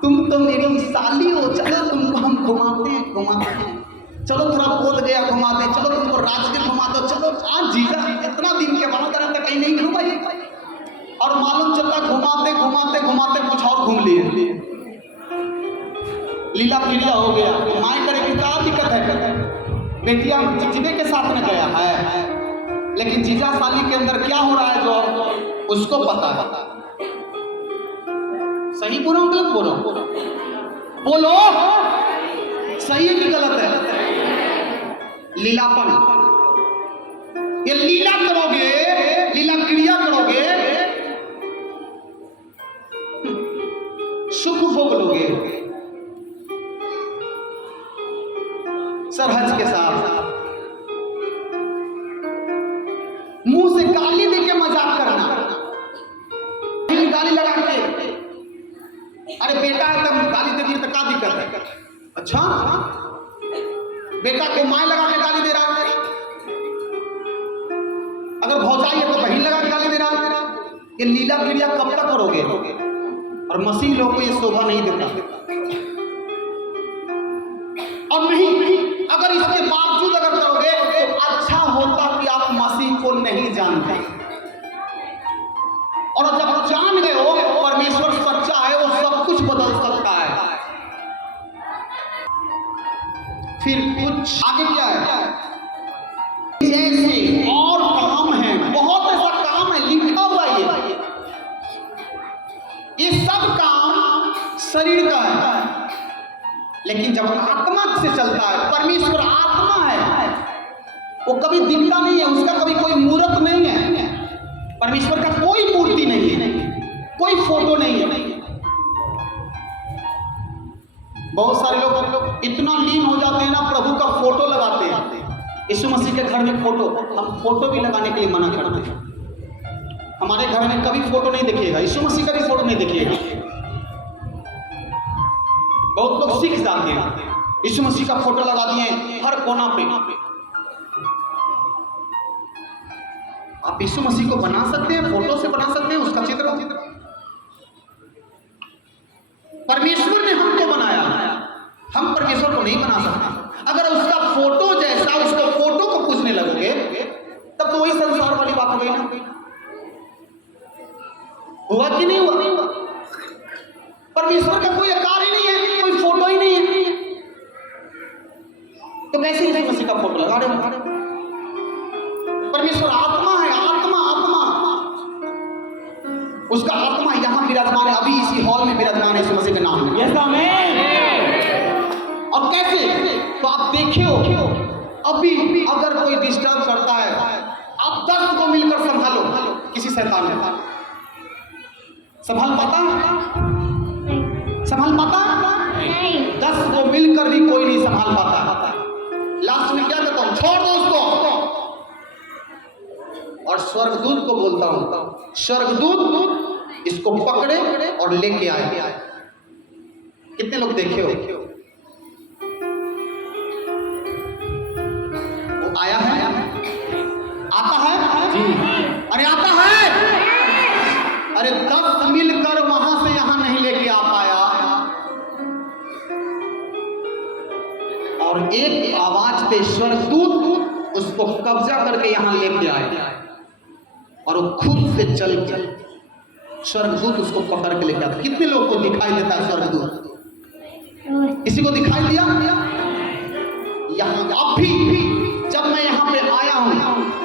तुम तो मेरी साली हो, चलो तुमको हम घुमाते हैं, चलो थोड़ा बोध गया घुमाते, चलो तुमको राजगीर घुमा दो, चलो आज जीजा इतना दिन के बाद करते कहीं नहीं घुमाई, और मालूम चलता घुमाते कुछ और घूम लिए, लीला क्रिया हो गया। माए करे कि क्या दिक्कत है, बेटिया जीजे के साथ में गया है, लेकिन जीजा साली के अंदर क्या हो रहा है जो उसको पता है। सही बोल रहा हूं गलत बोल रहा हूं? बोलो, सही है कि गलत है? लीलापन, ये लीला करोगे, लीला क्रिया करोगे, सुख भोग लोगे सरहज के साथ। मुंह से गाली देके मजाक करना, गाली लगा के, अरे बेटा है तब गाली दे दी तो क्या दिक्कत है? अच्छा, बेटा को माँ लगा के गाली दे रहा है, अगर भौजाई है तो बहन लगा के गाली दे रहा है। ये लीला क्रिया कब तक करोगे? और मसीह लोग को ये शोभा नहीं देता। और नहीं, अगर इसके बावजूद अगर करोगे तो अच्छा होता कि आप मसीह को नहीं जानते, और जब जान गए हो परमेश्वर सच्चा है, वो सब कुछ बदल सकता है। फिर कुछ आगे क्या है? जैसे और काम है, बहुत ऐसा काम है लिखा हुआ, ये सब काम शरीर का है, लेकिन जब आत्मा से चलता है, परमेश्वर आत्मा है, वो कभी दिखता नहीं है, उसका कभी कोई मूर्त नहीं है, परमेश्वर का कोई मूर्ति नहीं है, कोई फोटो नहीं है। बहुत सारे लोग इतना लीन हो जाते हैं ना, प्रभु का फोटो लगाते हैं। यीशु मसीह के घर में फोटो, हम फोटो भी लगाने के लिए मना करते हैं। हमारे घर में कभी फोटो नहीं दिखेगा, यीशु मसीह का भी फोटो नहीं दिखेगा। बहुत लोग सीख जाते हैं, यीशु मसीह का फोटो लगा दिए हर कोना पे। आप यीशु मसीह को बना सकते हैं, फोटो से बना सकते हैं, उसका चित्र। परमेश्वर ने हमको बनाया, हम परमेश्वर को नहीं बना सकते। अगर उसका फोटो जैसा उसको फोटो को पूजने लगोगे तब तो वही संसार वाली बात हो गई ना। हुआ कि नहीं हुआ? परमेश्वर का कोई आकार ही नहीं है, कोई फोटो ही नहीं है, तो कैसे यीशु मसीह का फोटो लगा रहे हो? परमेश्वर आत्मा है, आत्मा आत्मा, उसका आत्मा यहां विराजमान है, अभी इसी हॉल में विराजमान है यीशु मसीह के नाम में। यस आमीन। और कैसे? तो आप देखियो, अभी अगर कोई डिस्टर्ब करता है, आप 10 को मिलकर संभालो, किसी शैतान ने संभाल पाता? संभाल पाता? नहीं। 10 को मिलकर भी कोई नहीं संभाल पाता। लास्ट में क्या कहता हूं? छोड़ दो उसको, और स्वर्गदूत को बोलता हूं, स्वर्गदूत इसको पकड़े और लेके आए। कितने लोग देखे हो? वो आया है, आता है जी, अरे आता है, अरे 10 मिलकर वहां से यहां नहीं लेके आ पाया, और एक आवाज पे स्वर्गदूत उसको कब्जा करके यहां लेके आए, और वो खुद से चल स्वर्गदूत उसको पकड़ के लेके आता। कितने लोग को दिखाई देता है स्वर्गदूत? किसी को दिखाई दिया? यहाँ अभी जब मैं यहाँ पे आया हूँ,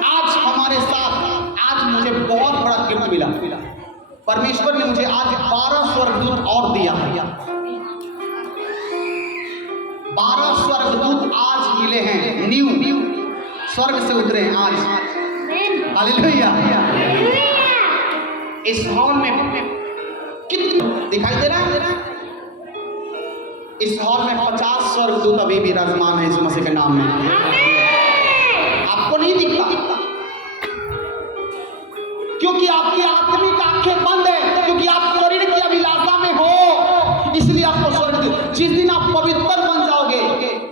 आज हमारे साथ, आज मुझे बहुत बड़ा गिफ्ट मिला। परमेश्वर ने मुझे आज 12 स्वर्गदूत और दिया। 12 स्वर्गदूत आज मिले हैं, न्यू स्वर्ग से उतरे हैं आज। हालेलुया। इस हॉल में कितने दिखाई दे रहा है? इस हॉल में 50 स्वर्गदूत अभी भी विराजमान है यीशु मसीह के नाम में। आपको नहीं दिखता क्योंकि आपकी आत्मिक आंखें बंद है, क्योंकि आप शरीर की अभिलाषा में हो, इसलिए आपको स्वर्गदूत। जिस दिन आप पवित्र बन जाओगे,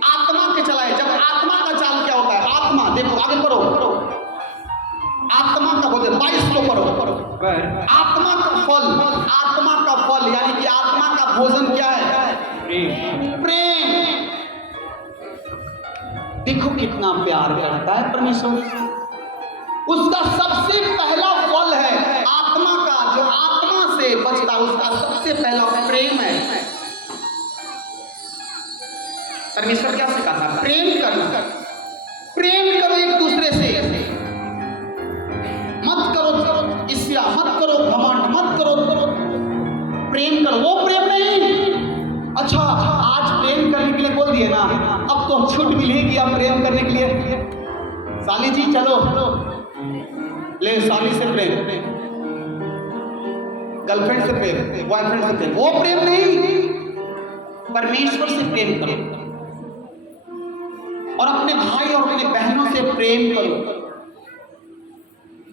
आत्मा के चलाए, जब आत्मा का चाल क्या होता है? आत्मा, देखो आगे करो, आत्मा का भोजन 22 को करो। आत्मा का फल यानी कि आत्मा का भोजन क्या है? प्रेम। देखो कितना प्यार करता है परमेश्वर। उसका सबसे पहला फल है आत्मा का, जो आत्मा से बचता है, उसका सबसे पहला प्रेम है। परमेश्वर क्या सिखाता है? प्रेम करना। प्रेम करो एक दूसरे से, मत करो ईर्ष्या, मत करो घमंड, मत करो, प्रेम करो। वो साली जी चलो, ले साली से प्रेम, गर्लफ्रेंड से प्रेम, बॉयफ्रेंड से प्रेम, वो प्रेम नहीं, परमेश्वर से प्रेम करो और अपने भाई और अपने बहनों से प्रेम करो।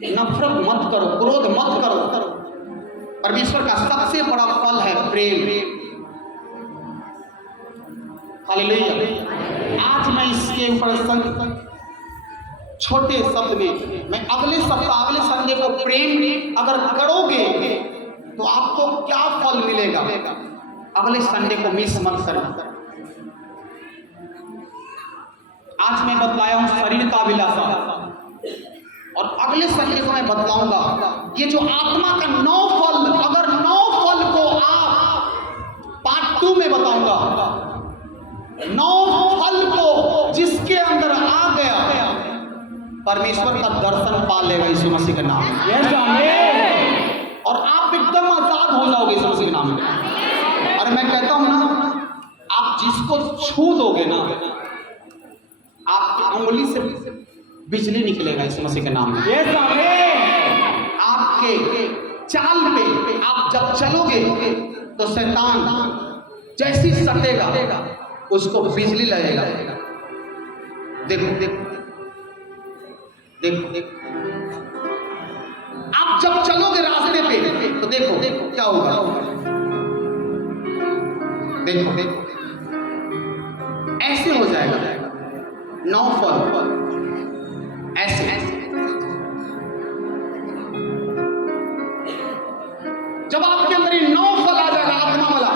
नफरत मत करो, क्रोध मत करो। परमेश्वर का सबसे बड़ा फल है प्रेम। हालेलुया। आज मैं इसके ऊपर छोटे शब्द में, मैं अगले सप्ताह अगले संडे को प्रेम अगर करोगे तो आपको क्या फल मिलेगा, अगले संडे को मिस मत करना। आज मैं बतलाया हूं शरीर का अभिलाषा, और अगले संडे को मैं बतलाऊंगा ये जो आत्मा का 9 फल, अगर 9 फल को आप पार्ट 2 में बताऊंगा, 9 फल को जिसके अंदर आ गया परमेश्वर का दर्शन पा लेगा यीशु मसीह के नाम में, और आप एकदम आजाद हो जाओगे यीशु मसीह के नाम में। और मैं कहता हूं ना, आप जिसको छू दोगे ना, आपकी उंगली से बिजली निकलेगा यीशु मसीह के नाम में। आपके चाल पे आप जब चलोगे तो शैतान जैसी सटेगा उसको बिजली लगेगा। देखो देखो देखो देखो, आप जब चलोगे रास्ते पे तो देखो देखो क्या होगा, देखो देखो ऐसे हो जाएगा 9 फल, ऐसे जब आपके अंदर ये 9 फल आ जाएगा आत्मा वाला,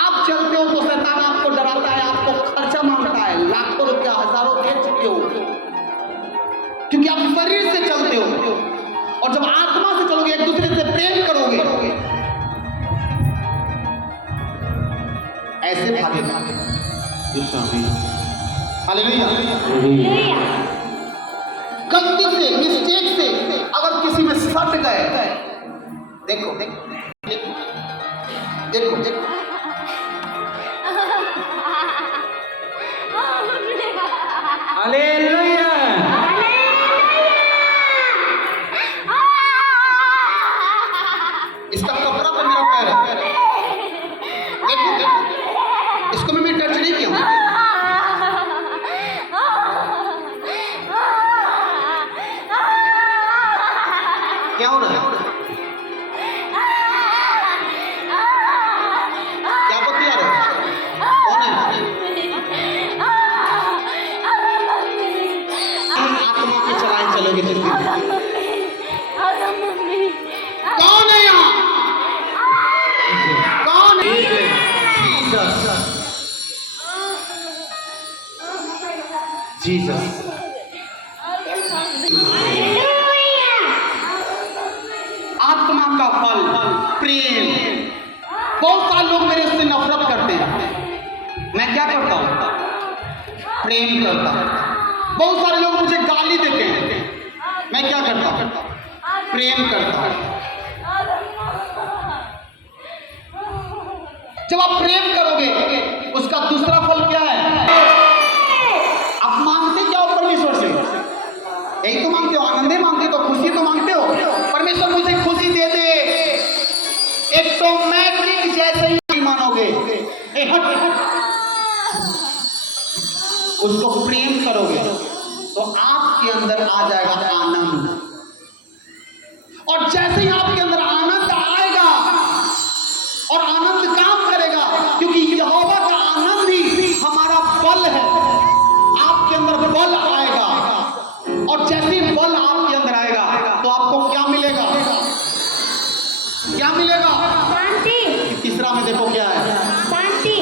आप चलते हो तो शैतान आपको डराता है, आपको खर्चा मांगता है, लाखों रुपया हजारों दे चुके हो, क्योंकि आप शरीर से चलते हो। और जब आत्मा से चलोगे, एक दूसरे से प्रेम करोगे, ऐसे भागेगा। हालेलुया। गलती से, मिस्टेक से अगर किसी में सट गए, देखो देखो देखो देखो, हालेलुया। इसका कपड़ा पे मेरा पैर है, देखो देखो, इसको मैं टच नहीं किया हूं। क्या हो रहा है, क्या बतिया रहे हो, कौन है? आत्मा की चलाए चलोगे तो कौन है यहाँ, कौन है? जीसस। आत्मा का फल प्रेम। बहुत सारे लोग मेरे से नफरत करते हैं, मैं क्या करता हूं? प्रेम करता हूं। बहुत सारे लोग मुझे गाली देते हैं, मैं क्या करता हूं? प्रेम करता हूं। जब आप प्रेम करोगे उसका दूसरा फल क्या है? आप मांगते क्या हो परमेश्वर से? यही तो मांगते हो, आनंदे मांगते हो, तो खुशी तो मांगते हो। परमेश्वर मुझे खुशी दे दे, एक तो मैट्रिक जैसे ही मानोगे, उसको प्रेम करोगे तो आपके अंदर आ जाएगा आनंद, और जैसे ही आपके अंदर आनंद आएगा, और आनंद काम करेगा, क्योंकि यहोवा का आनंद ही हमारा बल है। आपके अंदर बल आएगा, और जैसे ही बल आपके अंदर आएगा तो आपको क्या मिलेगा? क्या मिलेगा? शांति। तीसरा में देखो क्या है? शांति।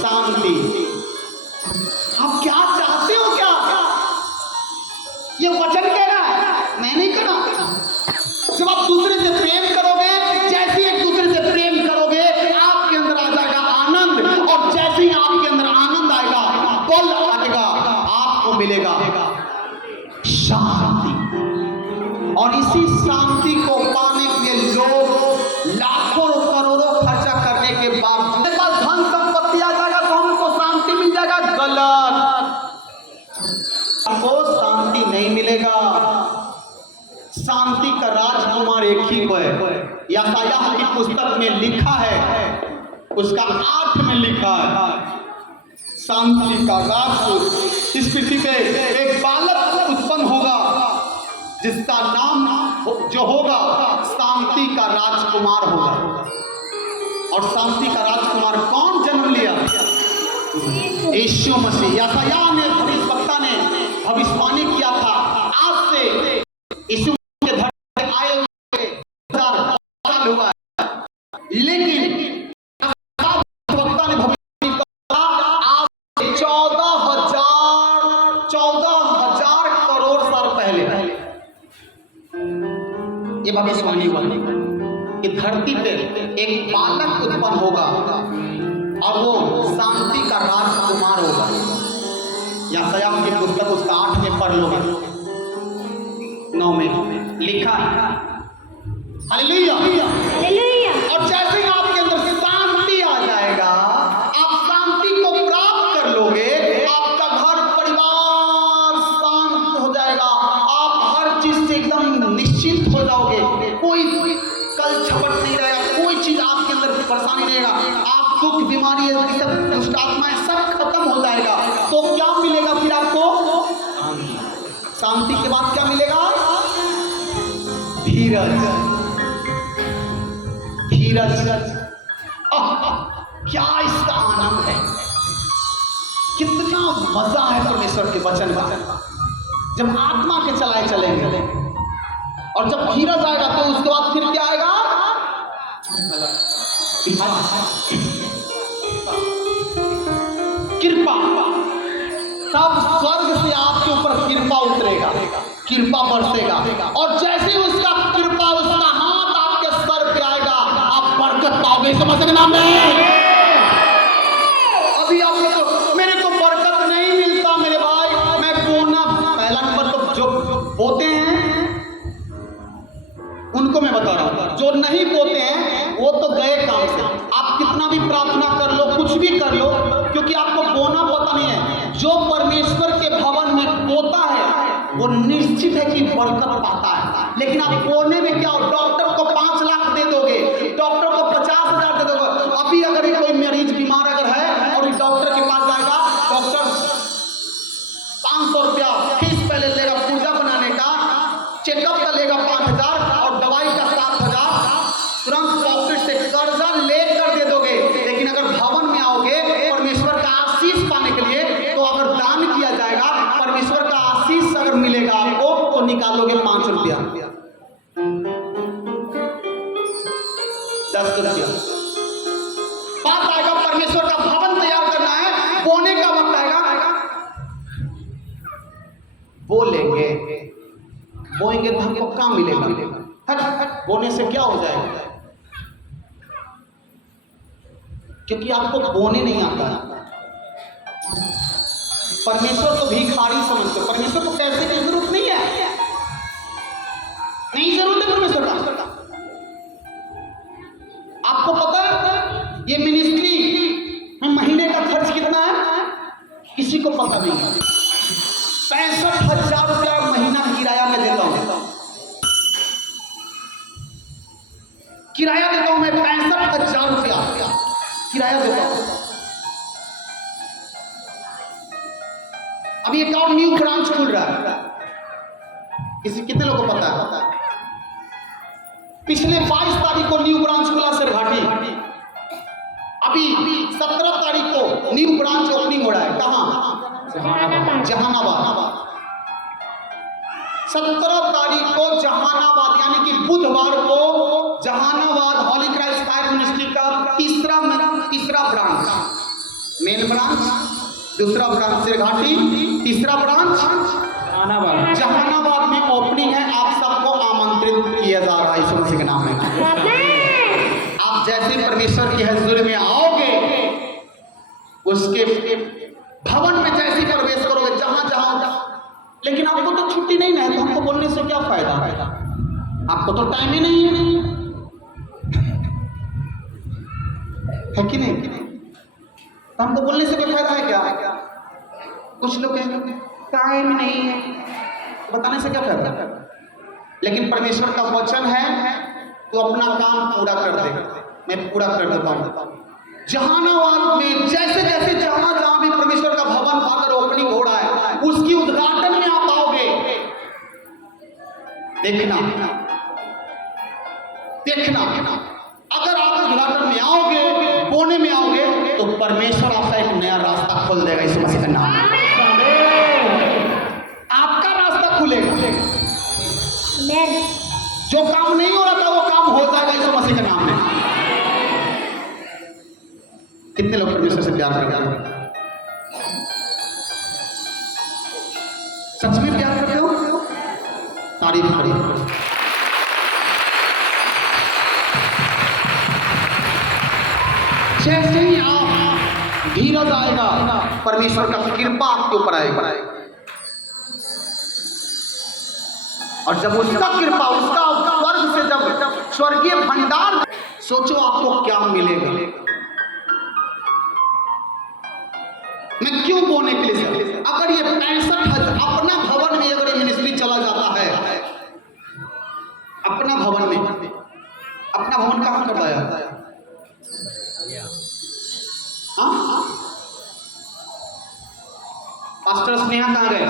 शांति। आप क्या चाहते हो? क्या ये वचन कह रहा है, मैं नहीं कह रहा। जब आप दूसरे से प्रेम करोगे, जैसे एक दूसरे से प्रेम करोगे, आपके अंदर आ जाएगा आनंद, और जैसे ही आपके अंदर आनंद आएगा, बल आएगा, आपको मिलेगा शांति। और इसी शांति को पाने के लिए लोग लाखों करोड़ों खर्चा करने के बाद हमारे पास धन संपत्ति आ जाएगा तो हमको शांति मिल जाएगा। गलत। हमको शांति नहीं मिलेगा। शांति का राजकुमार एक ही को है। यशायाह की पुस्तक में लिखा है, उसका 8 में लिखा है, शांति का राजकुमार। इस पृथ्वी पे एक बालक उत्पन्न होगा जिसका नाम जो होगा शांति का राजकुमार होगा। और शांति का राजकुमार कौन जन्म लिया? यीशु मसीह। यशायाह ने, भविष्यवक्ता ने भविष्यवाणी किया था, आज से यीशु के धरती में आए हुए 2000 साल हुआ है, लेकिन भविष्यवक्ता ने भविष्यवाणी कहा आज से 14,000 करोड़ साल पहले ये भविष्यवाणी हुआ कि धरती पे एक बालक उत्पन्न होगा और वो शांति का राजकुमार होगा। यशायाह की पुस्तक उसका 8 में पढ़ लोगे, 9 में लिखा है। हालेलुया। और जैसे ही आपके अंदर शांति आ जाएगा, आप शांति को प्राप्त कर लोगे, आपका घर परिवार शांत हो जाएगा, आप हर चीज से एकदम निश्चिंत हो जाओगे, कोई कल छपट नहीं रहेगा, कोई चीज आपके अंदर परेशानी रहेगा, आप दुख बीमारी सब दुष्ट आत्माएं सब खत्म हो जाएगा। तो क्या मिलेगा फिर आपको? शांति के बाद क्या मिलेगा? धीरज। धीरज क्या इसका आनंद है, कितना मजा है परमेश्वर के वचन का। जब आत्मा के चलाए चलेंगे और जब धीरज आएगा तो उसके बाद फिर क्या आएगा? कृपा। तब स्वर्ग से आपके ऊपर कृपा उतरेगा, कृपा बरसेगा, और जैसे उसका कृपा, उसका हाथ आपके सर पे आएगा, आप बरकत पाओगे। समझने नाम में अभी आप तो मेरे को बरकत नहीं मिलता मेरे भाई, मैं बोना पहला नंबर तो जो बोते हैं उनको मैं बता रहा हूं, जो नहीं बोते हैं वो तो गए काम से। आप कितना भी प्रार्थना कर लो, कुछ भी कर लो, क्योंकि आपको बोना पता नहीं है। जो परमेश्वर के भवन में बोता है वो निश्चित है कि बरकत पाता है। लेकिन आप बोने में क्या हो, डॉक्टर को 5 लाख दे दोगे, डॉक्टर को 50,000 दे दोगे। अभी अगर कोई मरीज बीमार अगर है और डॉक्टर के पास जाएगा, डॉक्टर 500 रुपया फीस पहले लेगा पुर्जा बनाने का, चेकअप का लेगा 5,000 और दवाई का 7,000, तुरंत पॉकेट से कर्जा लेकर दे दोगे। लेकिन अगर भवन में आओगे परमेश्वर का आशीष पाने के लिए, तो अगर दान किया जाएगा, परमेश्वर का आशीष अगर मिलेगा आपको, तो निकालोगे 5 रुपया, 10 रुपया। बात आएगा परमेश्वर का भवन तैयार करना है, बोने का वक्त आएगा, बोलेंगे, बोएंगे तो हमको काम मिलेगा। हट बोने से क्या हो जाएगा? क्योंकि आपको बोने नहीं आता है। परमेश्वर को भिखारी समझते हो, परमेश्वर को पैसे की जरूरत नहीं है, नहीं जरूरत है परमेश्वर का। आपको पता है ये मिनिस्ट्री में महीने का खर्च कितना है? किसी को पता नहीं है। 65,000 रुपया महीना किराया मैं देता हूं, किराया देता हूं मैं 65,000 रुपया किराया देता हूं। अभी एक और न्यू ब्रांच खुल रहा है, कितने लोगों को पता है? पिछले 22 तारीख को न्यू ब्रांच खुला सरघाटी, अभी 17 तारीख को न्यू ब्रांच ओपनिंग हो रहा है। कहां? जहानाबाद। 17 तारीख को जहानाबाद यानी कि बुधवार को जहानाबाद हॉली क्राइस्ट फायर मिनिस्ट्री का तीसरा ब्रांच, मेन ब्रांच, दूसरा ब्रांच सरघाटी, तीसरा ब्रांच जहानाबाद में ओपनिंग है। आप सबको आमंत्रित किया जा रहा है यीशु मसीह के नाम में। आप जैसे परमेश्वर की हजूरी में आओगे, उसके भवन में जैसे प्रवेश करोगे, जहां लेकिन आपको तो छुट्टी नहीं है, तो हमको बोलने से क्या फायदा? आपको तो टाइम ही नहीं है कि नहीं? तो हमको बोलने से कोई फायदा है क्या? कुछ लोग कहेंगे टाइम नहीं है, बताने से क्या फायदा? लेकिन परमेश्वर का वचन है तू अपना काम पूरा कर दे, मैं पूरा कर देता हूं। जहानाबाद में जैसे जैसे जहां जहां भी परमेश्वर का भवन अगर ओपनिंग हो रहा है उसकी उद्घाटन में आप आओगे, देखना अगर आप उद्घाटन में आओगे, कोने में आओगे, तो परमेश्वर आपका एक नया रास्ता खोल देगा। इस मसीह का नाम आपका रास्ता खुलेगा। जो काम नहीं हो रहा था वो काम हो जाएगा इस मसीह के नाम में। कितने लोग परमेश्वर से प्यार करते हैं? सच में प्यार करते हो? तारीफ करिए। जैसे ही आप धीरज आएगा, परमेश्वर का कृपा आपके ऊपर आएगा, और जब उसका कृपा, उसका स्वर्ग से जब स्वर्गीय भंडार, सोचो आपको क्या मिलेगा। मैं क्यों बोलने के लिए सर, अगर ये 65,000 अपना भवन में अगर ये मिनिस्ट्री चला जाता है, अपना भवन में, अपना भवन कहां करता है? पास्टर स्नेहा कहां गए?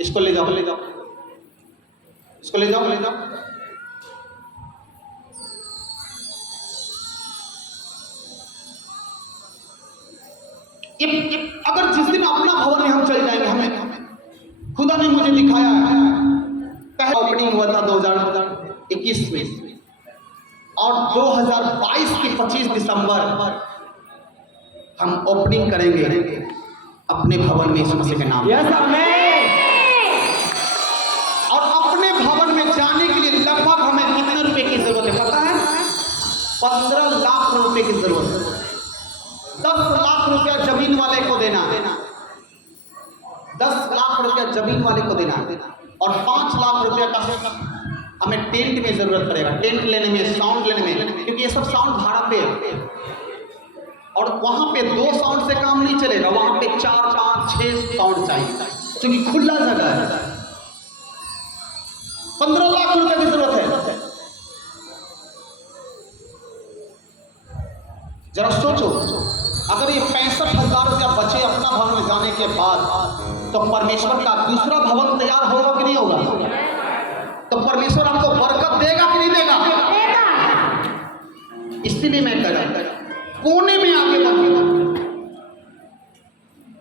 इसको ले जाओ, इसको ले जाओ। अगर जिस दिन अपना भवन में हम चल जाएंगे, हमें खुदा ने मुझे दिखाया है, पहला ओपनिंग हुआ था 2021 में, और 2022 के 25 दिसंबर हम ओपनिंग करेंगे अपने भवन में इस मसीह के नाम। और अपने भवन में जाने के लिए लगभग हमें कितने रुपए की जरूरत है पता है? 15 लाख रुपए की जरूरत है। 10 लाख रुपया जमीन वाले को देना, 10 लाख रुपया जमीन वाले को देना, और 5 लाख रुपया का हमें टेंट में जरूरत पड़ेगा। टेंट लेने में, साउंड लेने में, क्योंकि ये सब साउंड भाड़ा पे है, और वहां पे 2 साउंड से काम नहीं चलेगा, वहां पे 4, 5, 6 साउंड चाहिए, क्योंकि खुला जगह है। 15 लाख रुपए की जरूरत है। जरा सोचो, अगर ये 65,000 रुपया बचे अपना भवन में जाने के बाद, तो परमेश्वर का दूसरा भवन तैयार होगा कि नहीं होगा? तो परमेश्वर हमको बरकत देगा कि नहीं देगा? इसलिए मैं कह रहा हूं, कोने में आगे बढ़ो।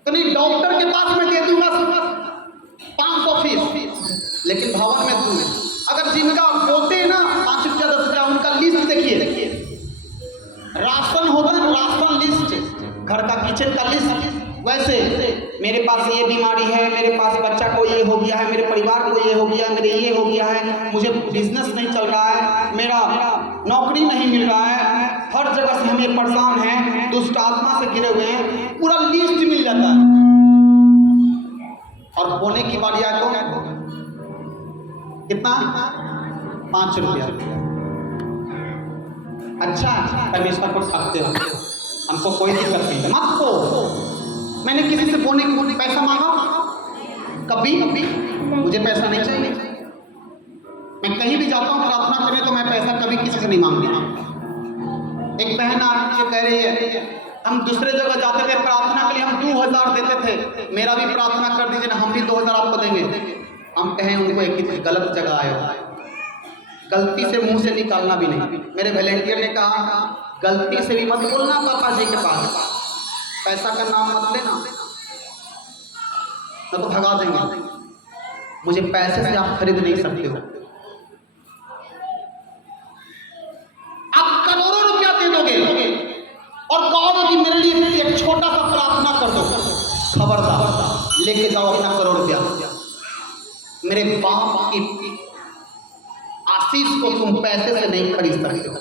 कहीं डॉक्टर के पास में दे दूंगा 500 फीस, लेकिन भवन में दूंगा। अगर जिनका बोलते ना 5 रुपया 10 रुपया, उनका लिस्ट देखिए, राशन होता है, राशन लिस्ट, घर का किचन का लिस्ट। वैसे मेरे पास ये बीमारी है, मेरे पास बच्चा को ये हो गया है, मेरे परिवार को ये हो गया है, मेरे ये हो गया है, मुझे बिजनेस नहीं चल रहा है, मेरा नौकरी नहीं मिल रहा है, हर जगह से हम ये परेशान हैं, दुष्ट आत्मा से घिरे हुए हैं, पूरा लिस्ट मिल जाता है। और बोने की बारी आए तो कितना? 5 रुपया। अच्छा, परमेश्वर को ठगते हो, हमको कोई दिक्कत नहीं, मत को। मैंने किसी से बोने की पैसा मांगा कभी? मुझे पैसा नहीं चाहिए। मैं कहीं भी जाता हूँ प्रार्थना करने, तो मैं पैसा कभी किसी से नहीं मांगता। एक बहन आके कह रही है, हम दूसरे जगह जाते थे प्रार्थना के लिए, हम 2000 देते थे, मेरा भी प्रार्थना कर दीजिए ना, हम भी 2000 आपको देंगे। हम कहें उनको एक ही गलत जगह आए हो, गलती से मुंह से निकालना भी नहीं। मेरे वॉलेंटियर ने कहा, गलती से भी मत बोलना पापा जी के पास, पैसा का नाम मत लेना, न तो भगा देंगे। मुझे पैसे से आप खरीद नहीं सकते हो। आप करोड़ों रुपया दे दोगे और कहोगे कि मेरे लिए एक छोटा सा प्रार्थना कर दो, खबरदार, लेके जाओ अपना करोड़ रुपया। मेरे बाप की आशीष को तुम पैसे से नहीं खरीद सकते हो।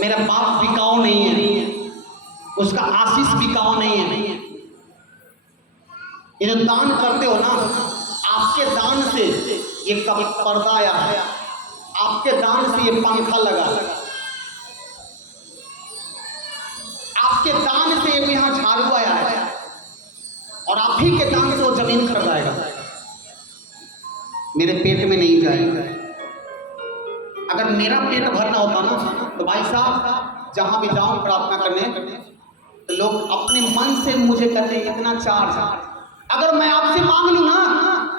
मेरा बाप बिकाऊ नहीं है, उसका आशीष बिकाऊ नहीं है। ये जो दान करते हो ना, आपके दान से ये कभी पर्दा आया है, आपके दान से ये पंखा लगा, आपके दान से ये यहाँ झाड़ू आया है, और आप ही के दान से वो जमीन खरीदाएगा। मेरे पेट में नहीं जाएगा। अगर मेरा पेट भरना होता ना तो भाई साहब जहां भी जाऊं प्रार्थना करने तो लोग अपने मन से मुझे कहते हैं इतना चार्ज। अगर मैं आपसे मांग लूं ना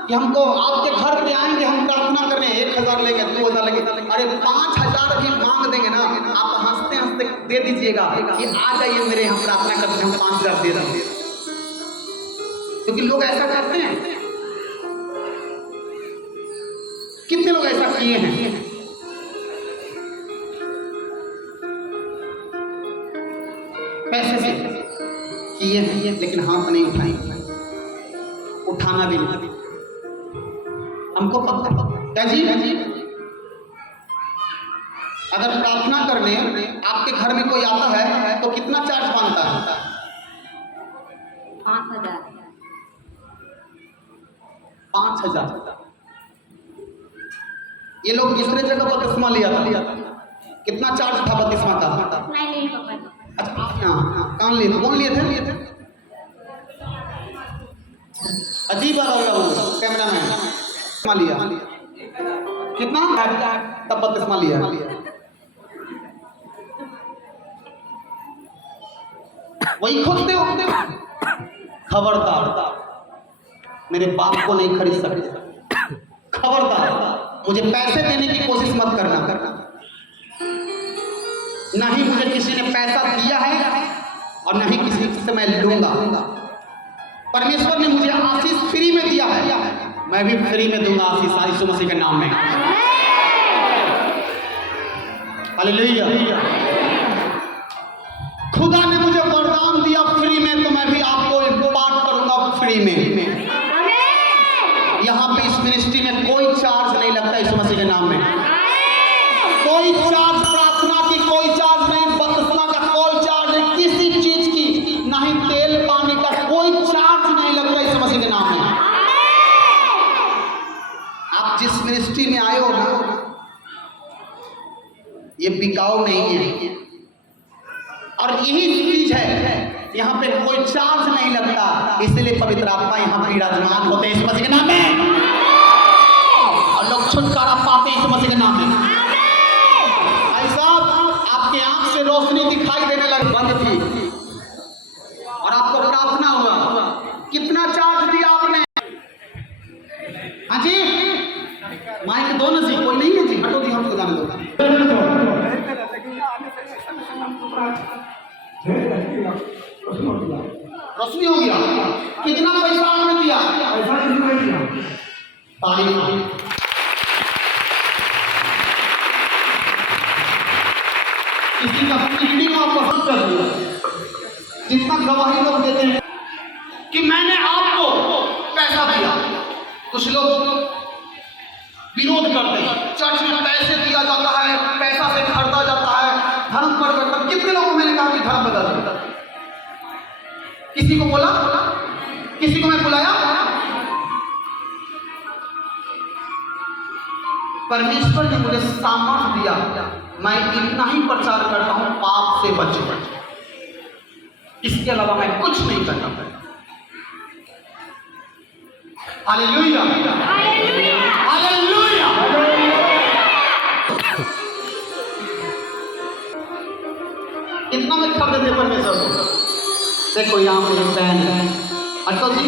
कि हमको आपके घर पे आएंगे हम प्रार्थना करने 1000 लेंगे 2000 लेंगे, अरे 5000 भी मांग देंगे ना आप हंसते हंसते दे दीजिएगा कि आ जाइए मेरे यहाँ प्रार्थना करते हम 5000 दे देंगे। क्योंकि लोग ऐसा करते हैं। कितने लोग ऐसा किए हैं? पैसे से किए हैं लेकिन हाथ नहीं उठाएंगे, उठाना भी नहीं। हमको पता क्या जी, अगर प्रार्थना करने आपके घर में कोई आता है तो कितना चार्ज मांगता है? 5000। ये लोग दूसरे जगह बपतिस्मा लिया था, कितना चार्ज था बपतिस्मा का? अच्छा आप यहाँ कौन लिए थे? कौन लिए थे? अजीब आ रहा वो कैमरा मैन लिया कितना तब बपतिस्मा लिया। वही खोजते हो। खबरदार मेरे बाप को नहीं खरीद सकते। खबरदार मुझे पैसे देने की कोशिश मत करना। ना ही मुझे किसी ने पैसा दिया है और ना ही किसी से मैं लूंगा। परमेश्वर ने मुझे आशीष फ्री में दिया है, मैं भी फ्री में दूंगा आशीष यीशु मसीह के नाम में। हालेलुया। खुदा ने मुझे वरदान दिया फ्री में तो मैं भी आपको इम्पार्ट करूंगा फ्री में। यहाँ पे इस मिनिस्ट्री में कोई चार्ज नहीं लगता यीशु मसीह के नाम में। कोई चार्ज प्रार्थना की, कोई चार्ज नहीं बपतिस्मा का, कोई चार्ज नहीं किसी चीज की, ना ही तेल पानी का कोई चार्ज नहीं लगता यीशु मसीह के नाम में। आप जिस मिनिस्ट्री में आए हो ना ये बिकाऊ नहीं है और यही चीज है, यहाँ पे कोई चार्ज नहीं लगता, इसलिए पवित्र आत्मा यहाँ पे विराजमान होते हैं यीशु मसीह के नाम में और लोग छुटकारा पाते हैं यीशु मसीह के नाम में। भाई साहब आपके आंख से रोशनी दिखाई देने लग बंद थी और आपको प्रार्थना हुआ, कितना चार्ज दिया आपने? हाँ जी माइक दो ना जी, कोई नहीं है जी, हटो जी हमको जाने दो। रोशनी हो गया। कितना पैसा आपने दिया? तारीफ। किसी का किडनी में आपको हक कर दिया, जितना गवाही लोग देते हैं कि मैंने आपको पैसा दिया। कुछ लोग विरोध करते हैं, चर्च में पैसे दिया जाता है, पैसा से खरीदा जाता है, धर्म परिवर्तन। कितने लोगों को मैंने कहा कि धर्म बदल दिया? किसी को बोला? किसी को मैं बुलाया? परमेश्वर ने मुझे सामर्थ्य दिया, मैं इतना ही प्रचार करता हूं पाप से बचो, इसके अलावा मैं कुछ नहीं करता। Hallelujah hallelujah hallelujah. कितना में खबर दे परमेश्वर को? देखो यहाँ पे एक बहन है, अटल जी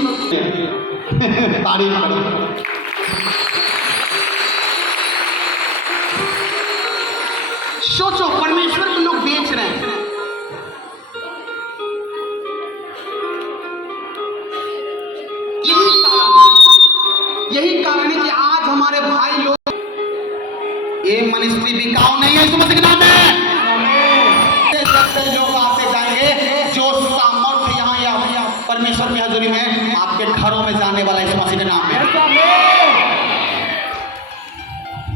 तारीफ करो। सोचो परमेश्वर के लोग बेच रहे हैं। यही कारण है कि आज हमारे भाई लोग, ये मिनिस्ट्री बिकाऊ नहीं है यीशु मसीह के नाम में। लोग आते जाएंगे जो सामर्थ्य यहाँ या परमेश्वर की हजूरी में आपके घरों में जाने वाला यीशु मसीह के नाम में।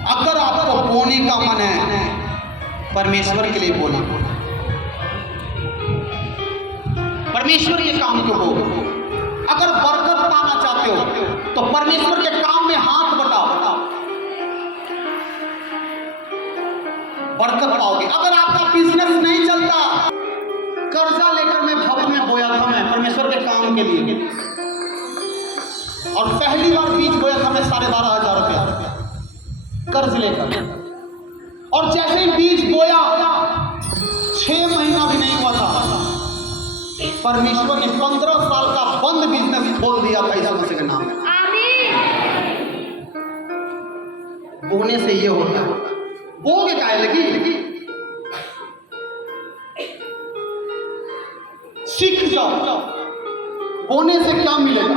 अगर आपको बोने का मन है परमेश्वर के लिए बोला, परमेश्वर के काम को हो। अगर बरकत पाना चाहते हो तो परमेश्वर के काम में हाथ बटाओ, बरकत पाओगे। अगर आपका बिजनेस नहीं चलता, कर्जा लेकर मैं भवन में बोया था मैं परमेश्वर के काम के लिए, और पहली बार बीज बोया था मैं 12,500 रुपया। कर्ज लेकर, और जैसे ही बीज बोया 6 महीना भी नहीं हुआ था, परमेश्वर ने 15 साल का बंद बिजनेस खोल दिया था यीशु मसीह के नाम में। बोने से ये होता है, बोगे क्या लगी, सीख जाओ बोने से क्या मिलेगा।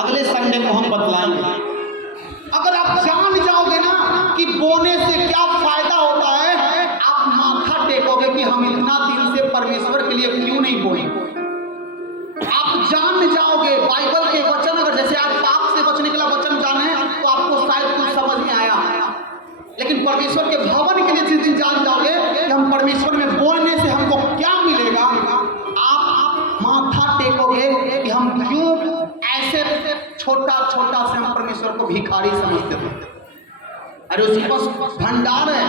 अगले संडे को हम बतलाएंगे। अगर आप जान जाओगे ना कि बोने से क्या फायदा होता है, आप माथा टेकोगे कि हम इतना दिन से परमेश्वर के लिए क्यों नहीं बोए। आप जान जाओगे बाइबल के वचन, अगर जैसे आज पाप से बचने के लिए वचन जाने तो आपको शायद कुछ समझ में आया, लेकिन परमेश्वर के भवन के लिए जिस दिन जान जाओगे कि हम परमेश्वर में बोलने से हमको क्या मिलेगा, आप माथा टेकोगे कि हम क्यों ऐसे छोटा छोटा से हम परमेश्वर को भिखारी समझते थे। अरे उसके पास भंडार है,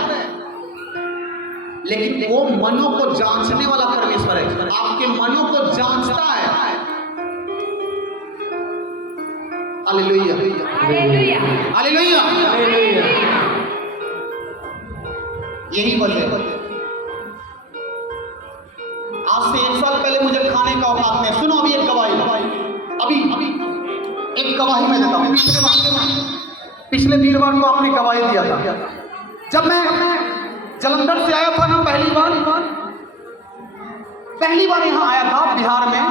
लेकिन वो मनों को जांचने वाला परमेश्वर है, आपके मनों को जांचता है। हालेलुया, हालेलुया, यही वजह। आज से 1 साल पहले मुझे खाने का औकात नहीं। सुनो अभी एक गवाही, अभी एक गवाही मैं देता हूँ। पिछले वीरवार को आपने गवाही दिया था, जब मैं जलंधर से आया था ना, पहली बार यहाँ आया था बिहार में,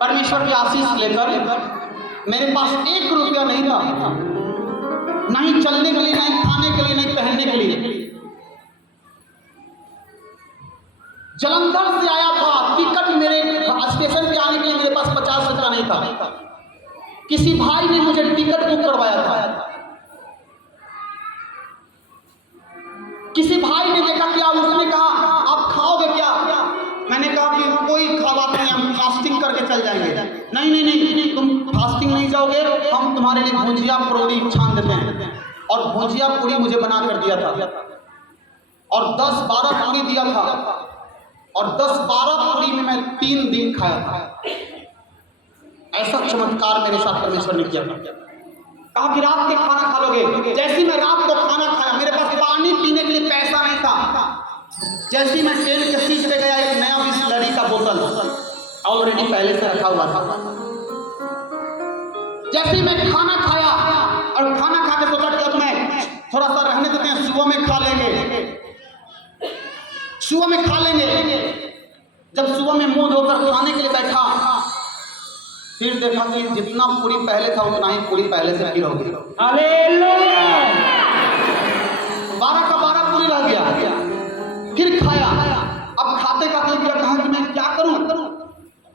परमेश्वर की आशीष लेकर। मेरे पास 1 रुपया नहीं था, नहीं चलने के लिए, नहीं खाने के लिए, नहीं पहनने के लिए। जलंधर से आया था, टिकट मेरे स्टेशन पे आने के लिए मेरे पास 50 रुपया नहीं था। किसी भाई ने मुझे टिकट बुक करवाया था। किसी भाई ने देखा क्या, उसने कहा आप खाओगे क्या? मैंने कहा कि कोई खावा नहीं, हम फास्टिंग करके चल जाएंगे। नहीं, तुम फास्टिंग नहीं जाओगे, हम तुम्हारे लिए भुजिया पूरी छान देते हैं। और भुजिया पूरी मुझे बना कर दिया था, और 10-12 पूरी दिया था, और 10-12 पूरी में मैं 3 दिन खाया था। ऐसा चमत्कार मेरे साथ परमेश्वर ने किया। कहा कि रात के खाना खा लोगे। जैसे मैं रात को खाना खाया, मेरे पास पानी पीने के लिए पैसा नहीं था। जैसे मैं ट्रेन के सीट पे गया, एक नया बिस्लरी का बोतल ऑलरेडी पहले से रखा हुआ था। जैसे मैं खाना खाया, और खाना खा के सोचा कि अब मैं थोड़ा सा रहने देते हैं, सुबह में खा लेंगे, सुबह में खा लेंगे। जब सुबह में मुंह धोकर खाने के लिए बैठा, फिर देखा कि जितना पूरी पहले था उतना ही पूरी पहले से फिर हो गई। हालेलुया, 12 का 12 पूरी रह गया। फिर खाया, अब खाते खाते कहा कि मैं क्या करूं,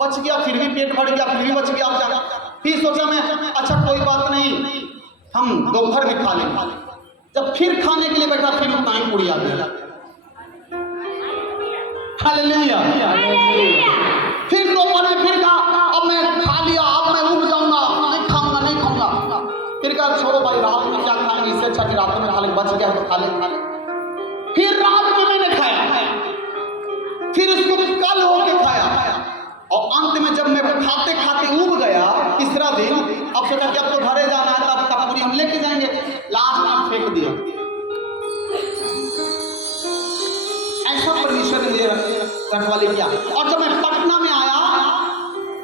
बच गया, फिर भी पेट भर गया, फिर भी बच गया। फिर सोचा मैं, अच्छा कोई बात नहीं, हम दोपहर में खा लेंगे। जब फिर खाने के लिए बैठा, फिर उतना ही पूरी आ गया। हालेलुया, फिर दोपहर में फिर कहा अब मैं खा लिया, अब मैं उठ जाऊंगा, नहीं खाऊंगा। फिर कहा छोड़ो भाई, रात में क्या खाएंगे, इससे अच्छा कि रात में खा ले, बच गया तो खा ले। फिर रात में मैंने खाया, फिर उसको कल होके खाया, और अंत में जब मैं खाते खाते उब गया तीसरा दिन, अब सोचा कि अब तो घरे जाना है, तब पूरी हम लेके जाएंगे। लास्ट में फेंक दिया। ऐसा परमेश्वर ने मुझे रखवाली किया। और जब मैं पटना में आया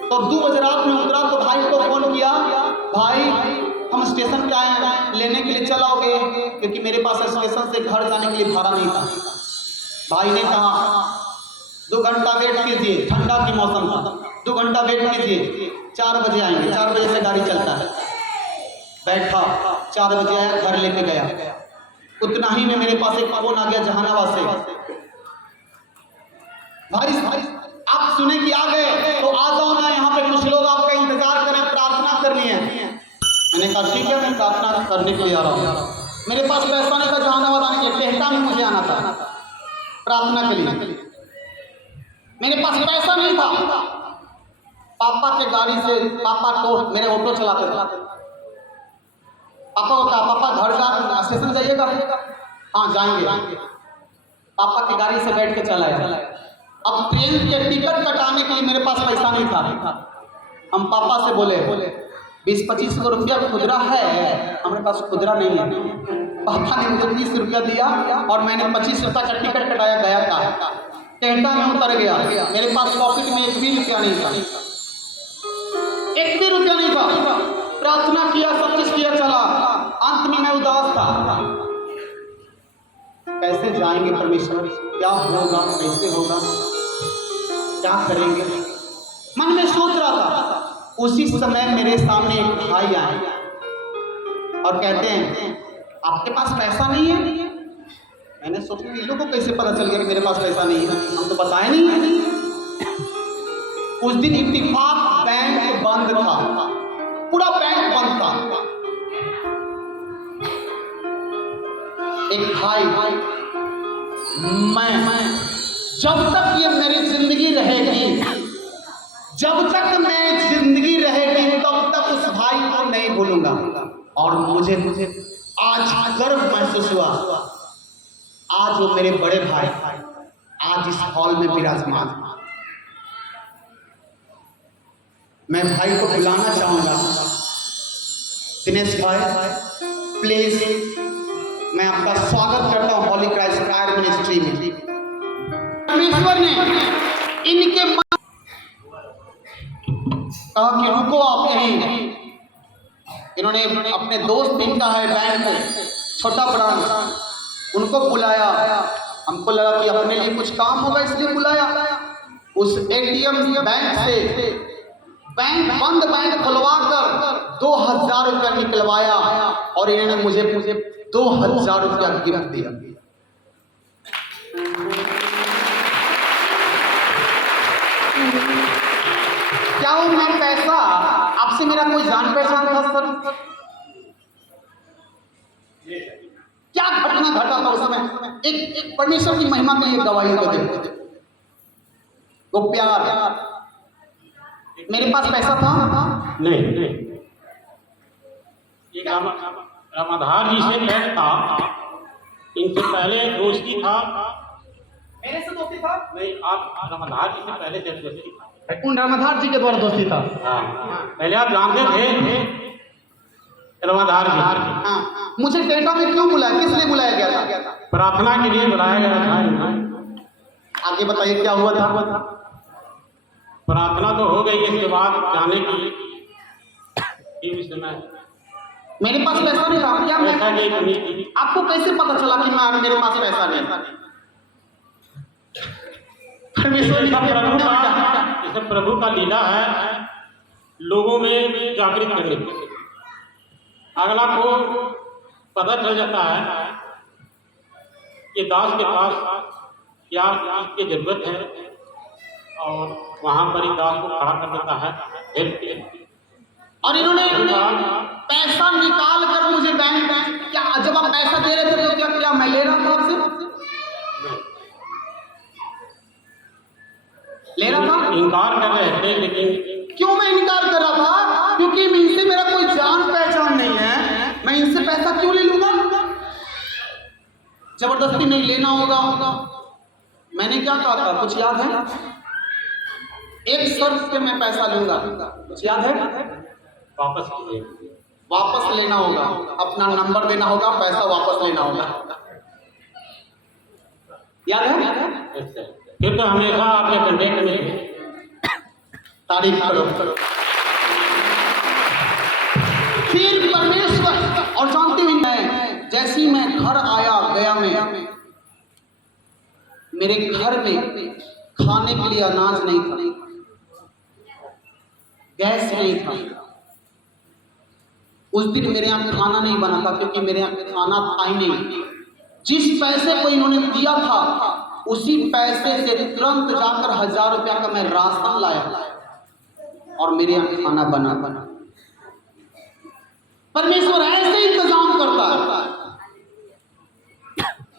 तो 2 बजे रात में उतरा, तो भाई को फोन किया, भाई हम स्टेशन पे आए हैं, लेने के लिए चलाओगे? क्योंकि मेरे पास स्टेशन से घर जाने के लिए भाड़ा नहीं था। भाई ने कहा 2 घंटा वेट कीजिए, ठंडा की मौसम था, 2 घंटा वेट कीजिए, 4 बजे आएंगे, 4 बजे से गाड़ी चलता है। बैठा, 4 बजे आया, घर लेके गया। उतना ही में मेरे पास एक फोन आ गया जहानाबाद से, भाई आप सुने कि आ गए तो आ जाओ ना, यहाँ पे कुछ लोग आपका इंतजार करें, प्रार्थना करनी है। मैंने कहा ठीक है, मैं प्रार्थना करने के लिए आ रहा हूँ। मेरे पास पैसा नहीं था जहानाबाद आने के लिए, टेहटा में मुझे आना था प्रार्थना के लिए, मेरे पास पैसा नहीं था। पापा के गाड़ी से, पापा को मेरे ऑटो चलाते थे। पापा को कहा पापा घर जा, स्टेशन जाइएगा? हाँ जाएंगे। पापा की गाड़ी से बैठ के चला आया। अब ट्रेन के टिकट कटाने के लिए मेरे पास पैसा नहीं था। हम पापा से बोले 20-25 रुपया खुदरा है, हमारे पास खुदरा नहीं है। पापा ने मुझे 20 रुपया दिया और मैंने 25 रुपया का टिकट कटाया गया था। टेंटा में उतर गया, मेरे पास पॉकेट में 1 भी रुपया नहीं था, 1 भी रुपया नहीं था। प्रार्थना किया, सब चीज किया, चला, अंत में मैं उदास था। कैसे जाएंगे परमेश्वर, क्या होगा, कैसे होगा, क्या करेंगे, मन में सोच रहा था। उसी समय मेरे सामने एक भाई आए और कहते हैं आपके पास पैसा नहीं है। मैंने सोचा इन लोगों को कैसे पता चल गया कि मेरे पास पैसा नहीं है, हम तो बताए नहीं। उस दिन इत्तेफाक बैंक बंद था, पूरा बैंक बंद था। एक भाई, मैं जब तक ये मेरी जिंदगी रहेगी, जब तक मैं जिंदगी रहेगी, तब तक उस भाई को नहीं भूलूंगा। और मुझे आज गर्व महसूस हुआ, आज वो मेरे बड़े भाई आज इस हॉल में विराजमान। मैं भाई को बुलाना चाहूंगा। दिनेश भाई प्लीज, मैं आपका स्वागत करता हूं हॉली क्राइस्ट फायर मिनिस्ट्री में। परमेश्वर ने इनके कहा कि रुको आप यहीं। इन्होंने अपने दोस्त इनका है बैंक छोटा ब्रांच, उनको बुलाया। हमको लगा कि अपने लिए कुछ काम होगा इसलिए बुलाया। उस एटीएम बैंक से बैंक बंद बैंक खुलवा कर 2000 रुपया निकलवाया और इन्होंने मुझे 2000 रुपया गिफ्ट दिया। क्या वो मैं पैसा आपसे मेरा कोई जान पहचान था सर? क्या घटना घटा था उस समय? एक परमेश्वर की महिमा के लिए गवाही को दे। वो प्यार, मेरे पास पैसा था नहीं। ये रामाधार जी से बैठ था, इनसे पहले दोस्ती था। मेरे से दोस्ती था? नहीं, आप रामाधार जी से पहले से दोस्ती था। उन रामाधार जी के द्वारा दोस्ती था। हाँ, पहले आप जानते थे रामाधार जी। हाँ, मुझे डेटा में क्यों बुलाया, किस लिए बुलाया गया था? प्रार्थना के लिए बुलाया गया था। आगे बताइए क्या हुआ था? प्रार्थना तो हो गई, इसके बाद जाने की उस समय मेरे पास पैसा नहीं था। क्या मैं पैसा नहीं थी। आपको कैसे पता चला कि मैं मेरे पास पैसा नहीं था? प्रभु का लीला है, लोगों में जागृत करने की। अगला को पता चल जाता है कि दास के पास क्या चीज की जरूरत है और वहां पर ही दास को खड़ा कर देता है हेल्प के लिए। और इन्होंने पैसा निकाल कर मुझे बैंक क्या जब आप पैसा दे रहे थे तो क्या मैं ले रहा था आपसे? ले रहा था? इनकार कर रहे थे, लेकिन क्यों मैं इनकार कर रहा था? क्योंकि इनसे मेरा कोई जान पहचान नहीं है, मैं इनसे पैसा क्यों ले लूंगा? जबरदस्ती नहीं लेना होगा। मैंने क्या कहा था, कुछ याद है? एक शर्त पे मैं पैसा लूंगा, कुछ याद है? वापस कीजिए। वापस लेना होगा, अपना नंबर देना होगा, पैसा वापस लेना होगा। याद है? फिर तो हमेशा आपके कंटेक्ट में तारीफ करो। फिर परमेश्वर, और जानते हुए मैं जैसे ही मैं घर आया गया में, मेरे घर में खाने के लिए अनाज नहीं था, गैस नहीं था। उस दिन मेरे यहाँ खाना नहीं बना था क्योंकि मेरे यहाँ खाना था ही नहीं। जिस पैसे को इन्होंने दिया था उसी पैसे से तुरंत जाकर 1000 रुपया का मैं राशन लाया और मेरे यहाँ खाना बना। परमेश्वर ऐसे इंतजाम करता है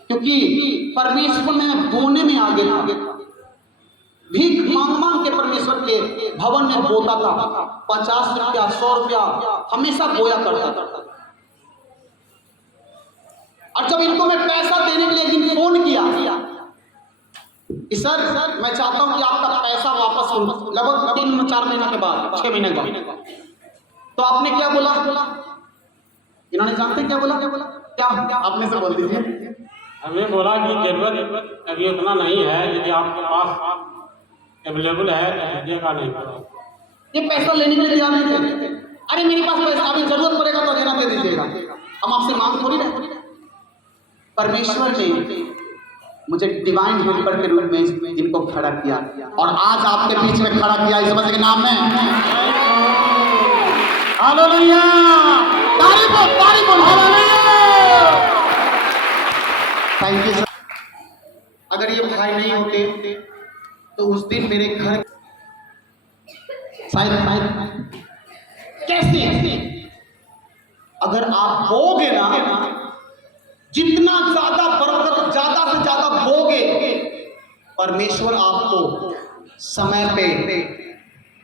क्योंकि परमेश्वर में बोने में आगे था। भीख मांग के परमेश्वर के भवन में बोता था। 50 रुपया 100 रुपया हमेशा बोया करता था। और जब इनको मैं पैसा देने के लिए एक दिन फोन किया कि सर मैं चाहता हूं कि आपका पैसा वापस हो, लगभग 3-4 महीने के बाद, 6 महीने के बाद, तो आपने क्या बोला? इन्होंने जानते क्या बोला? क्या आपने से बोल दीजिए। हमें बोला कि जरूरत अभी उतना नहीं है, यदि आपके पास अवेलेबल है तो दीजिएगा, नहीं तो ये पैसा लेने के लिए तैयार नहीं थे। अरे मेरे पास पैसा, अभी जरूरत पड़ेगा तो देना, दे दीजिएगा, हम आपसे मांग थोड़ी रहे। परमेश्वर ने मुझे डिवाइन हेल्पर के रूप में इनको खड़ा किया और आज आपके बीच में खड़ा किया इस मसीह के नाम में। हालेलुया, तारीफ बोल, हालेलुया। Thank you sir. अगर ये भाई नहीं होते तो उस दिन मेरे घर शायद कैसे, अगर आप बोगे ना, जितना ज्यादा बरकत, ज्यादा से ज्यादा बोगे, परमेश्वर आपको समय पे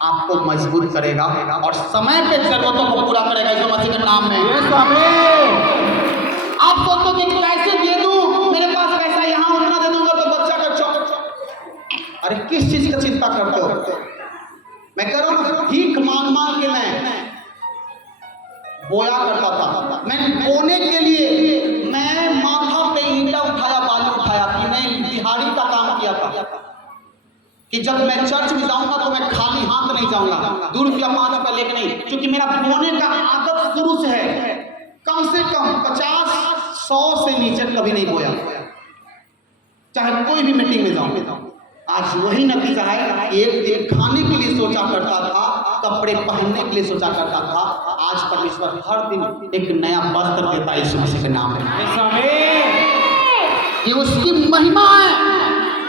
आपको मजबूर करेगा और समय पे जरूरतों को पूरा करेगा इस मसीह के नाम में। आप सोचोगे कि कैसे दे दूं, मेरे पास पैसा यहाँ उतना दे दूंगा तो बच्चा का चौक। अरे किस चीज का चिंता करते हो? मैं कह रहा हूं, भीख मांग के मैं बोया करता था। मैं बोने के लिए मैं माथा पे ईंटा उठाया, बालू उठाया, कि मैं दिहाड़ी का काम किया था कि जब मैं चर्च में जाऊंगा तो मैं खाली हाथ नहीं जाऊंगा, 2 रुपया 5 रुपया लेके नहीं, क्योंकि मेरा बोने का आदत शुरू से है। कम से कम 50-100 से नीचे कभी नहीं बोया, चाहे कोई भी मीटिंग में जाऊं। आज वही नतीजा है। एक दिन खाने के लिए सोचा करता था, कपड़े पहनने के लिए सोचा करता था, आज परमेश्वर हर दिन एक नया वस्त्र देता है यीशु मसीह के नाम में। ये उसकी महिमा है।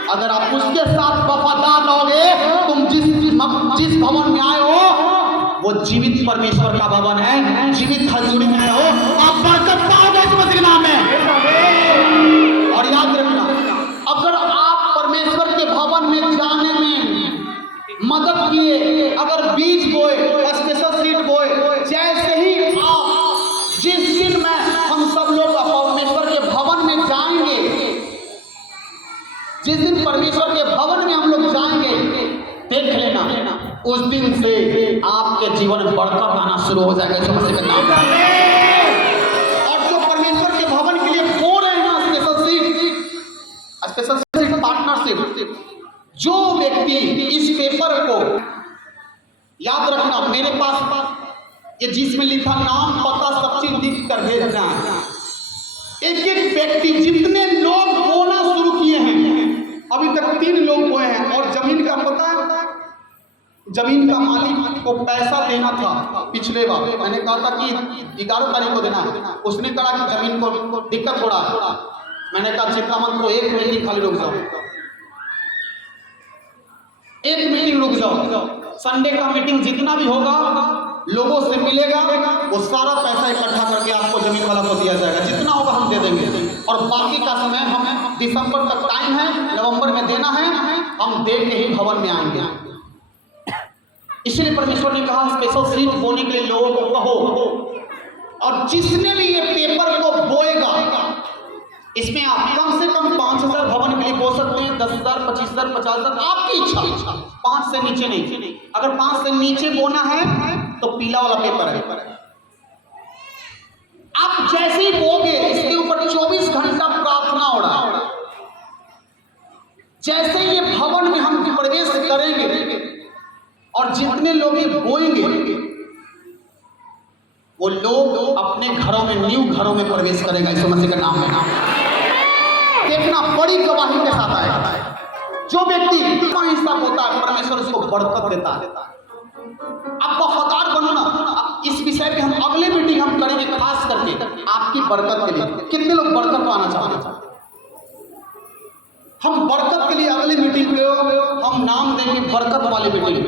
अगर आप उसके साथ वफादार रहोगे, तुम जिस भवन में आए हो वो जीवित परमेश्वर का भवन है, जीवित हजूरी में हो, आप बरकत पाओगे यीशु मसीह के नाम में। और याद रखना, अगर आप परमेश्वर के भवन में जाने में मदद किए, अगर बीज बोए, स्पेशल सीड बोए, जैसे ही आप जिस दिन में हम सब लोग परमेश्वर के भवन में जाएंगे, जिस दिन परमेश्वर के भवन में हम लोग जाएंगे, देख लेना उस दिन से आपके जीवन में बरकत आना शुरू हो जाएगा यीशु मसीह के नाम में। और जो परमेश्वर के भवन के लिए बो रहे हैं स्पेशल सीड पार्टनरशिप, जो व्यक्ति इस पेपर को, याद रखना, मेरे पास ये जिसमें लिखा नाम पता सब चीज लिख कर भेजना है। एक एक व्यक्ति, जितने लोग बोना शुरू किए हैं, अभी तक 3 लोग बोए हैं। और जमीन का पता है, जमीन का मालिक को पैसा देना था पिछले बार, मैंने कहा था कि 11 तारीख को देना है। उसने कहा कि जमीन को दिक्कत हो रहा है। मैंने कहा चिंता मत करो, 1 मीटिंग खाली रुक जाओ, 1 मीटिंग रुक जाओ। संडे का मीटिंग जितना भी होगा, लोगों से मिलेगा, वो सारा पैसा इकट्ठा करके आपको जमीन वाला को दिया जाएगा। जितना होगा हम दे देंगे, और बाकी का समय हमें दिसंबर तक टाइम है, नवंबर में देना है, हम दे के ही भवन में आएंगे। इसलिए परमेश्वर ने कहा स्पेशल सीड बोने के लिए लोगों को कहो, और जिसने भी ये पेपर को बोएगा, इसमें आप कम से कम 5,000 भवन के लिए बो सकते हैं, 10,000, 25,000, 50,000, आपकी इच्छा। 5 से नीचे नहीं। अगर 5 से नीचे बोना है तो पीला वाला पेपर है। आप जैसे ही बोगे, इसके ऊपर 24 घंटा प्रार्थना हो रहा है। जैसे ये भवन में हम प्रवेश करेंगे और जितने लोग ये बोएंगे, वो लोग अपने घरों में, न्यू घरों में प्रवेश करेगा यीशु मसीह के नाम में। देखना, बड़ी गवाही के साथ आएगा। जो व्यक्ति हिस्सा होता है, परमेश्वर उसको बरकत देता है। आप वफादार बनो ना। इस विषय पे हम अगले मीटिंग हम करेंगे, खास करके आपकी बरकत के लिए। कितने लोग बरकत पाना चाहते हैं? हम बरकत के लिए अगले मीटिंग पे हम नाम देंगे बरकत वाली मीटिंग।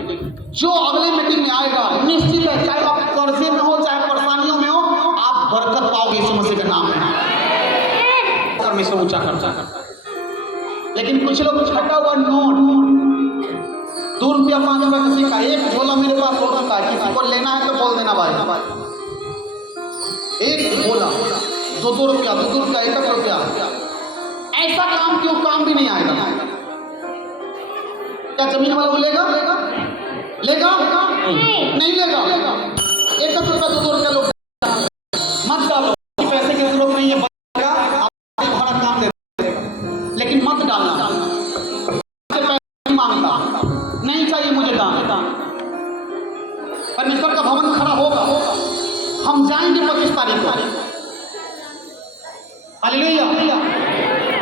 जो अगले मीटिंग में आएगा, निश्चित है, चाहे आप कर्जे में हो, चाहे परेशानियों में हो, आप बरकत पाओगे यीशु मसीह के नाम में। परमेश्वर ऊंचा करता है। लेकिन कुछ लोग छटा हुआ नोट, 2 रुपया 5 रुपया किसी का, एक झोला मेरे पास हो रखा है, किसी को लेना है तो बोल देना भाई। एक झोला 2 रुपया, 2 रुपया, 1 रुपया। ऐसा काम क्यों? काम भी नहीं आएगा। क्या जमीन वाला वो लेगा? नहीं लेगा। 1 रुपया 2 रुपया लोग मत डालो, पैसे की जरूरत नहीं है, बचेगा आपके भरा काम दे देगा, लेकिन मत डालना। पैसे नहीं मांगता, नहीं चाहिए मुझे दान। परमेश्वर का भवन खड़ा होगा, हम जाएंगे 25 तारीख को। Hallelujah,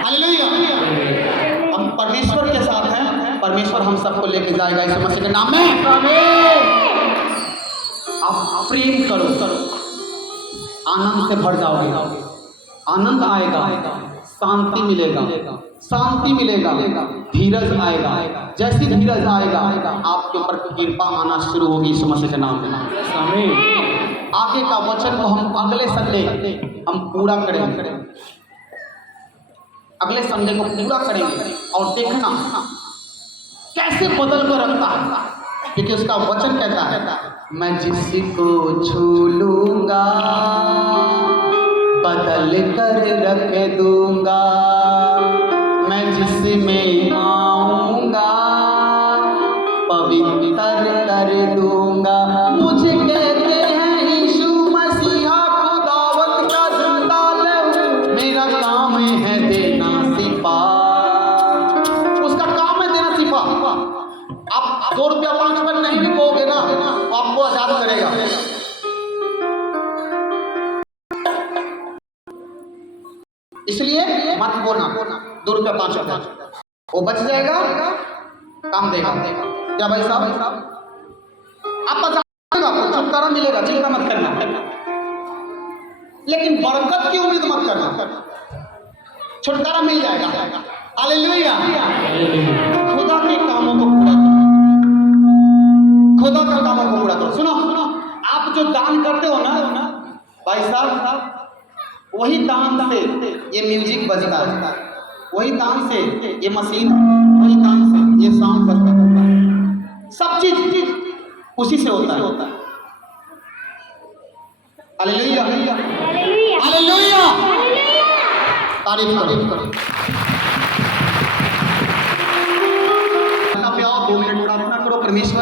hallelujah. हम परमेश्वर के साथ हैं, परमेश्वर हम सबको लेके जाएगा यीशु मसीह के नाम में। आप प्रेम करो, आनंद से भर जाओगे, आनंद आएगा, शांति मिलेगा, शांति मिलेगा, धीरज आएगा। जैसी धीरज आएगा आपके ऊपर कृपा आना शुरू होगी यीशु मसीह के नाम में। आगे का वचन को हम अगले संडे हम पूरा करेंगे, अगले संडे को पूरा करेंगे और देखना कैसे बदल कर रखता है, क्योंकि उसका वचन कहता है मैं जिसको छू लूंगा बदल कर रख दूंगा, मैं जिसमें आऊंगा पवित्र कर दूंगा। मुझे कहते हैं यीशु मसीहा खुदावंद का जंजाल, मेरा काम है देना सिफा, उसका काम है देना सिफा। आप 2 रुपया 5 रुपया नहीं भी दोगे ना तो आपको आजाद करेगा। इसलिए मत बोना 2 रुपया 5 रुपया, वो बच जाएगा, काम देगा। क्या भाई साहब, आपका छुटकारा मिलेगा, चिंता मत करना, लेकिन बरकत की उम्मीद मत करना, छुटकारा मिल जाएगा। हालेलुया। खुदा के कामों को पूरा करो, खुदा के कामों को पूरा करो। सुनो, आप जो दान करते हो ना भाई साहब, वही दान से ये म्यूजिक बजता है, वही दान से ये मशीन, वही दान से ये साउंड बजता है, सब चीज उसी से होता है। हालेलुया, हालेलुया, तारीफ करो। 2 मिनट प्रार्थना करो। परमेश्वर